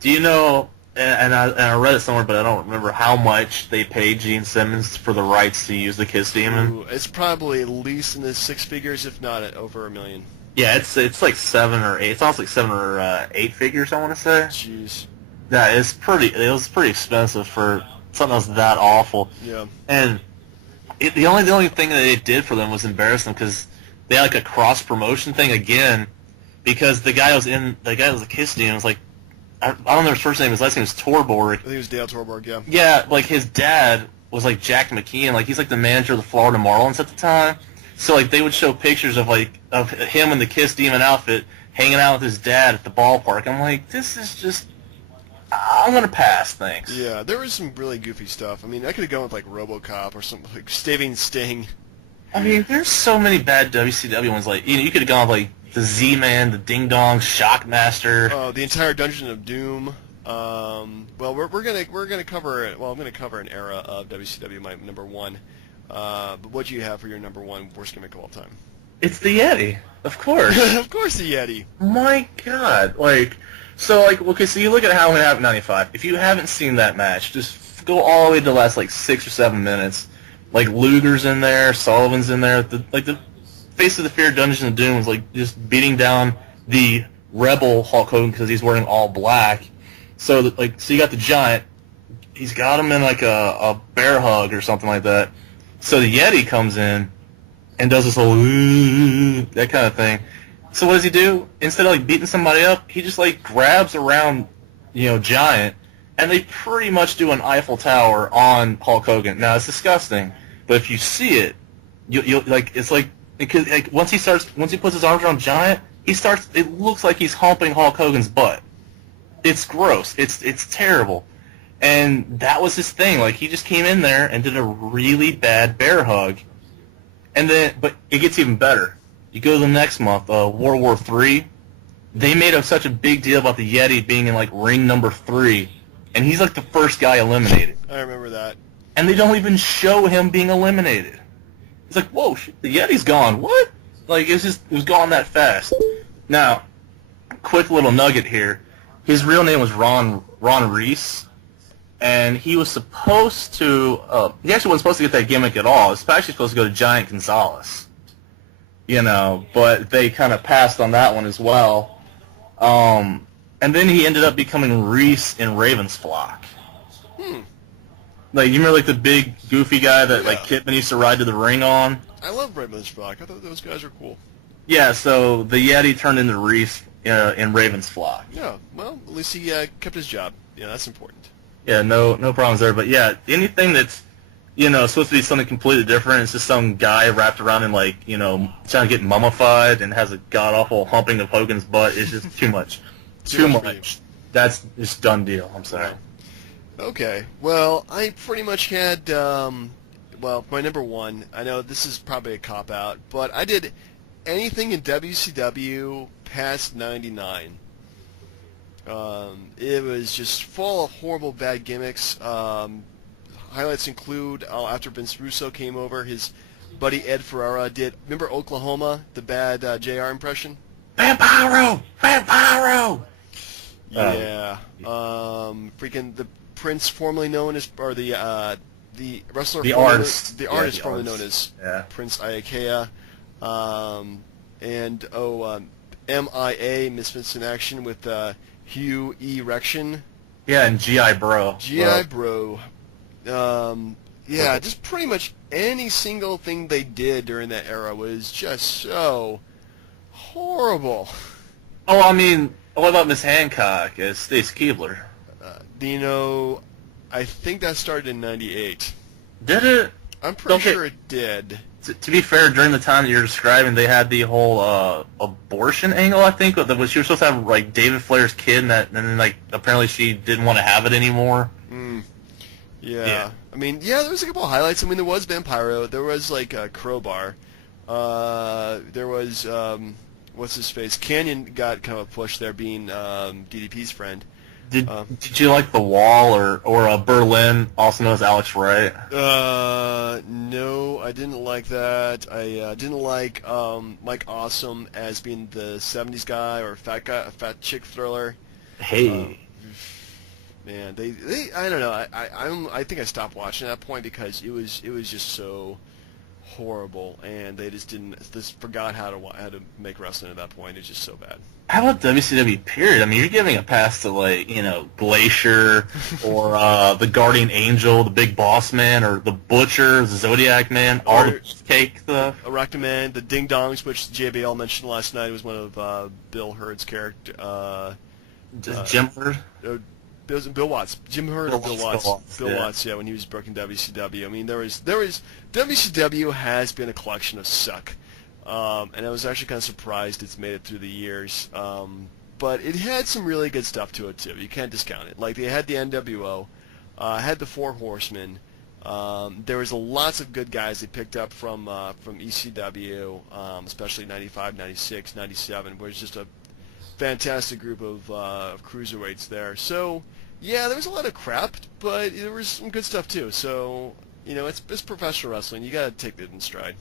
do you know? And I read it somewhere, but I don't remember how much they paid Gene Simmons for the rights to use the Kiss Demon. Ooh, it's probably at least in the 6 figures, if not at over $1 million. Yeah, it's like 7 or 8. It's almost like 7 or 8 figures, I want to say. Jeez. Yeah, it was pretty expensive for something that was that awful. Yeah. And the only thing that they did for them was embarrass them, because they had like a cross promotion thing again, because the guy was the Kiss Demon was like, I don't know his first name. His last name is Torborg. I think it was Dale Torborg, yeah. Yeah, like his dad was like Jack McKeon. Like he's like the manager of the Florida Marlins at the time. So like they would show pictures of him in the Kiss Demon outfit hanging out with his dad at the ballpark. I'm like, this is just, I'm gonna pass, thanks. Yeah, there was some really goofy stuff. I mean, I could have gone with like RoboCop or something like Staving Sting. I mean, there's so many bad WCW ones. Like you could have gone with like the Z-Man, the Ding Dong, Shockmaster. The entire Dungeon of Doom. Well, we're gonna cover. Well, I'm gonna cover an era of WCW, my number one. But what do you have for your number one worst gimmick of all time? It's the Yeti, of course. Of course, the Yeti. My God, okay, so you look at how it happened in '95. If you haven't seen that match, just go all the way to the last 6 or 7 minutes. Like Luger's in there, Sullivan's in there. The Face of the Fear Dungeon of Doom was just beating down the Rebel Hulk Hogan because he's wearing all black. So you got the Giant. He's got him in a bear hug or something like that. So the Yeti comes in and does this whole that kind of thing. So what does he do? Instead of beating somebody up, he just grabs around, Giant, and they pretty much do an Eiffel Tower on Hulk Hogan. Now it's disgusting, but if you see it, because once he puts his arms around Giant, it looks like he's humping Hulk Hogan's butt. It's gross. It's terrible. And that was his thing. He just came in there and did a really bad bear hug. But it gets even better. You go to the next month, World War III. They made such a big deal about the Yeti being in ring number 3, and he's the first guy eliminated. I remember that. And they don't even show him being eliminated. It's whoa, shit, the Yeti's gone. What? It was gone that fast. Now, quick little nugget here. His real name was Ron Reese. And he was supposed to, he actually wasn't supposed to get that gimmick at all. He was actually supposed to go to Giant Gonzalez. But they kind of passed on that one as well. And then he ended up becoming Reese in Raven's Flock. You remember the big goofy guy that Kidman used to ride to the ring on? I love Raven's Flock. I thought those guys were cool. Yeah, so the Yeti turned into Reese in Raven's Flock. Yeah, well, at least he kept his job. Yeah, that's important. Yeah, no problems there. But yeah, anything that's supposed to be something completely different, it's just some guy wrapped around in trying to get mummified and has a god awful humping of Hogan's butt is just too much. Too much. That's just done deal. I'm sorry. Okay. Well, I pretty much had my number one. I know this is probably a cop out, but I did anything in WCW past '99. It was just full of horrible, bad gimmicks. Highlights include after Vince Russo came over, his buddy Ed Ferrara did. Remember Oklahoma, the bad JR impression? Vampiro! Vampiro! Yeah. Freaking the Prince, formerly known as, or the wrestler, the artist, formerly known as Prince Iakea, and MIA, Misfits in Action with Hugh Erection. Yeah, and G.I. Bro. G.I. Bro. Just pretty much any single thing they did during that era was just so horrible. Oh, I mean, what about Miss Hancock as Stace Keibler? I think that started in '98. Did it? I'm pretty sure it did. To be fair, during the time that you're describing, they had the whole abortion angle, I think, that she was supposed to have David Flair's kid, and then apparently she didn't want to have it anymore. Yeah. I mean, there was a couple of highlights. I mean, there was Vampiro. There was Crowbar. There was what's his face? Canyon got kind of a push there, being DDP's friend. Did you like The Wall or Berlin, also known as Alex Wright? No, I didn't like that. I didn't like Mike Awesome as being the '70s guy or fat chick thriller. Hey. Man, they I don't know. I think I stopped watching at that point because it was just so horrible, and they just forgot how to make wrestling at that point. It's just so bad. How about WCW period? I mean, you're giving a pass to Glacier or the Guardian Angel, the Big Boss Man, or the Butcher, the Zodiac Man, all the cake stuff. Arachnaman, the Ding Dongs, which JBL mentioned last night, was one of Bill Hurd's character. Jim Herd. It was Bill Watts. Jim Herd or Bill Watts? Bill Watts, when he was booking WCW. I mean, WCW has been a collection of suck. And I was actually kind of surprised it's made it through the years. But it had some really good stuff to it, too. You can't discount it. They had the NWO, had the Four Horsemen. There was lots of good guys they picked up from ECW, especially 95, 96, 97, where it's just fantastic group of cruiserweights there. So yeah, there was a lot of crap, but there was some good stuff too. So it's professional wrestling. You got to take it in stride.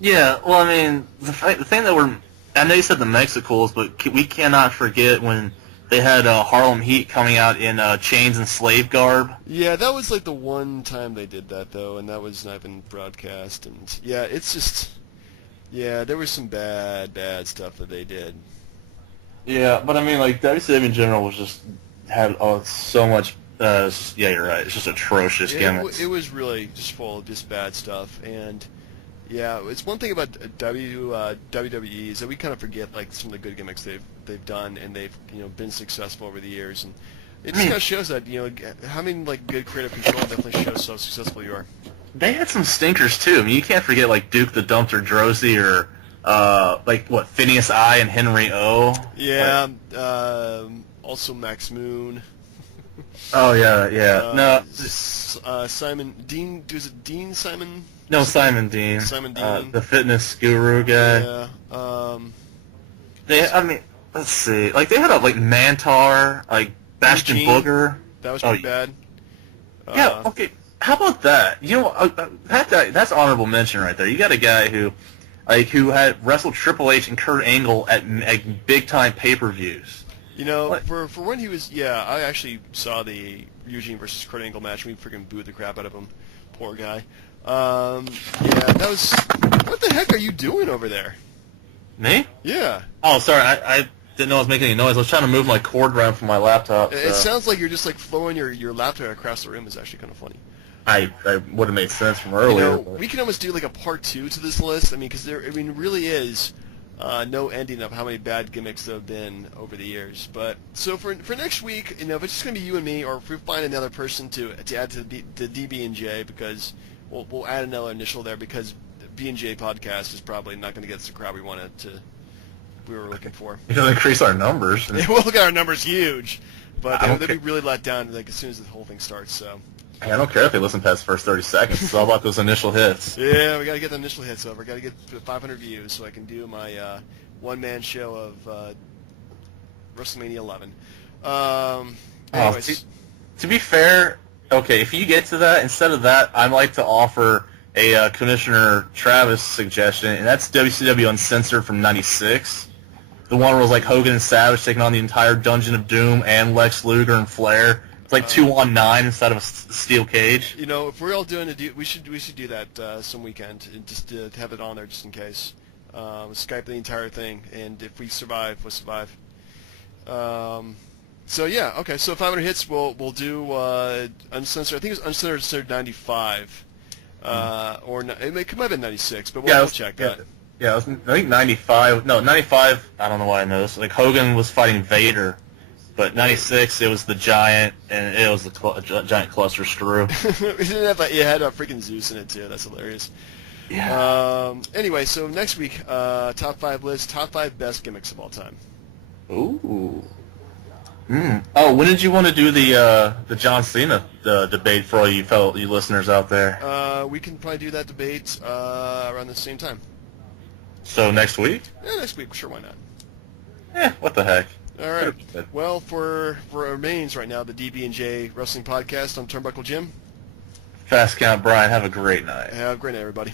Yeah, well, I mean, the thing that I know you said the Mexicals, but we cannot forget when they had Harlem Heat coming out in chains and slave garb. Yeah, that was like the one time they did that though, and that was not been broadcast. And yeah, it's just, yeah, there was some bad stuff that they did. Yeah, but I mean, like WCW in general was just had so much. Yeah, you're right. It's just atrocious gimmicks. It was really just full of just bad stuff, and yeah, it's one thing about WWE is that we kind of forget like some of the good gimmicks they've done, and they've been successful over the years, and it just kind of shows that having like good creative control definitely shows how successful you are. They had some stinkers too. I mean, you can't forget like Duke the Dumpster Droese or like what Phineas I and Henry O. Yeah, also Max Moon. Oh yeah. No, Simon Dean. Was it Dean Simon? No, Simon Dean. Simon Dean. The fitness guru guy. Yeah. I mean, let's see. Like they had like Mantar, like Bastion Booger. That was pretty bad. Yeah. Okay. How about that? That's honorable mention right there. You got a guy who had wrestled Triple H and Kurt Angle at big time pay-per-views. For when he was, I actually saw the Eugene versus Kurt Angle match. We freaking booed the crap out of him. Poor guy. That was. What the heck are you doing over there? Me? Yeah. Oh, sorry. I didn't know I was making any noise. I was trying to move my cord around from my laptop. It sounds like you're just like throwing your laptop across the room. Is actually kind of funny. I would have made sense from earlier. We can almost do like a part 2 to this list. I mean, because there really is no ending of how many bad gimmicks there have been over the years. But so for next week, if it's just gonna be you and me, or if we find another person to add to the DB&J, because we'll add another initial there, because the B&J podcast is probably not going to get us the crowd we were looking for. It'll increase our numbers. It will get our numbers huge, but they'll be really let down like as soon as the whole thing starts. So. Hey, I don't care if they listen past the first 30 seconds. It's all about those initial hits. Yeah, we got to get the initial hits over. Got to get 500 views so I can do my one-man show of WrestleMania 11. Anyways. To be fair, okay, if you get to that, instead of that, I'd like to offer a Commissioner Travis suggestion, and that's WCW Uncensored from ๽96. The one where it was like Hogan and Savage taking on the entire Dungeon of Doom and Lex Luger and Flair. It's like 2-on-9 instead of a steel cage. If we're all doing we should do that some weekend, and just to have it on there just in case. Skype the entire thing, and if we survive, we'll survive. So yeah, okay. So 500 hits, we'll do uncensored. I think it was uncensored 95, or it might have been 96, but we'll check that. Yeah, I think 95. No, 95. I don't know why I know this. Like Hogan was fighting Vader. But 96, it was the Giant, and it was the Giant Cluster Screw. It had a freaking Zeus in it, too. That's hilarious. Yeah. Anyway, so next week, top 5 list, top 5 best gimmicks of all time. Ooh. Oh, when did you want to do the John Cena debate for all you you listeners out there? We can probably do that debate around the same time. So next week? Yeah, next week. Sure, why not? What the heck. All right. Well, for our mains right now, the DB&J Wrestling Podcast, I'm Turnbuckle Jim. Fast Count Brian. Have a great night. Have a great night, everybody.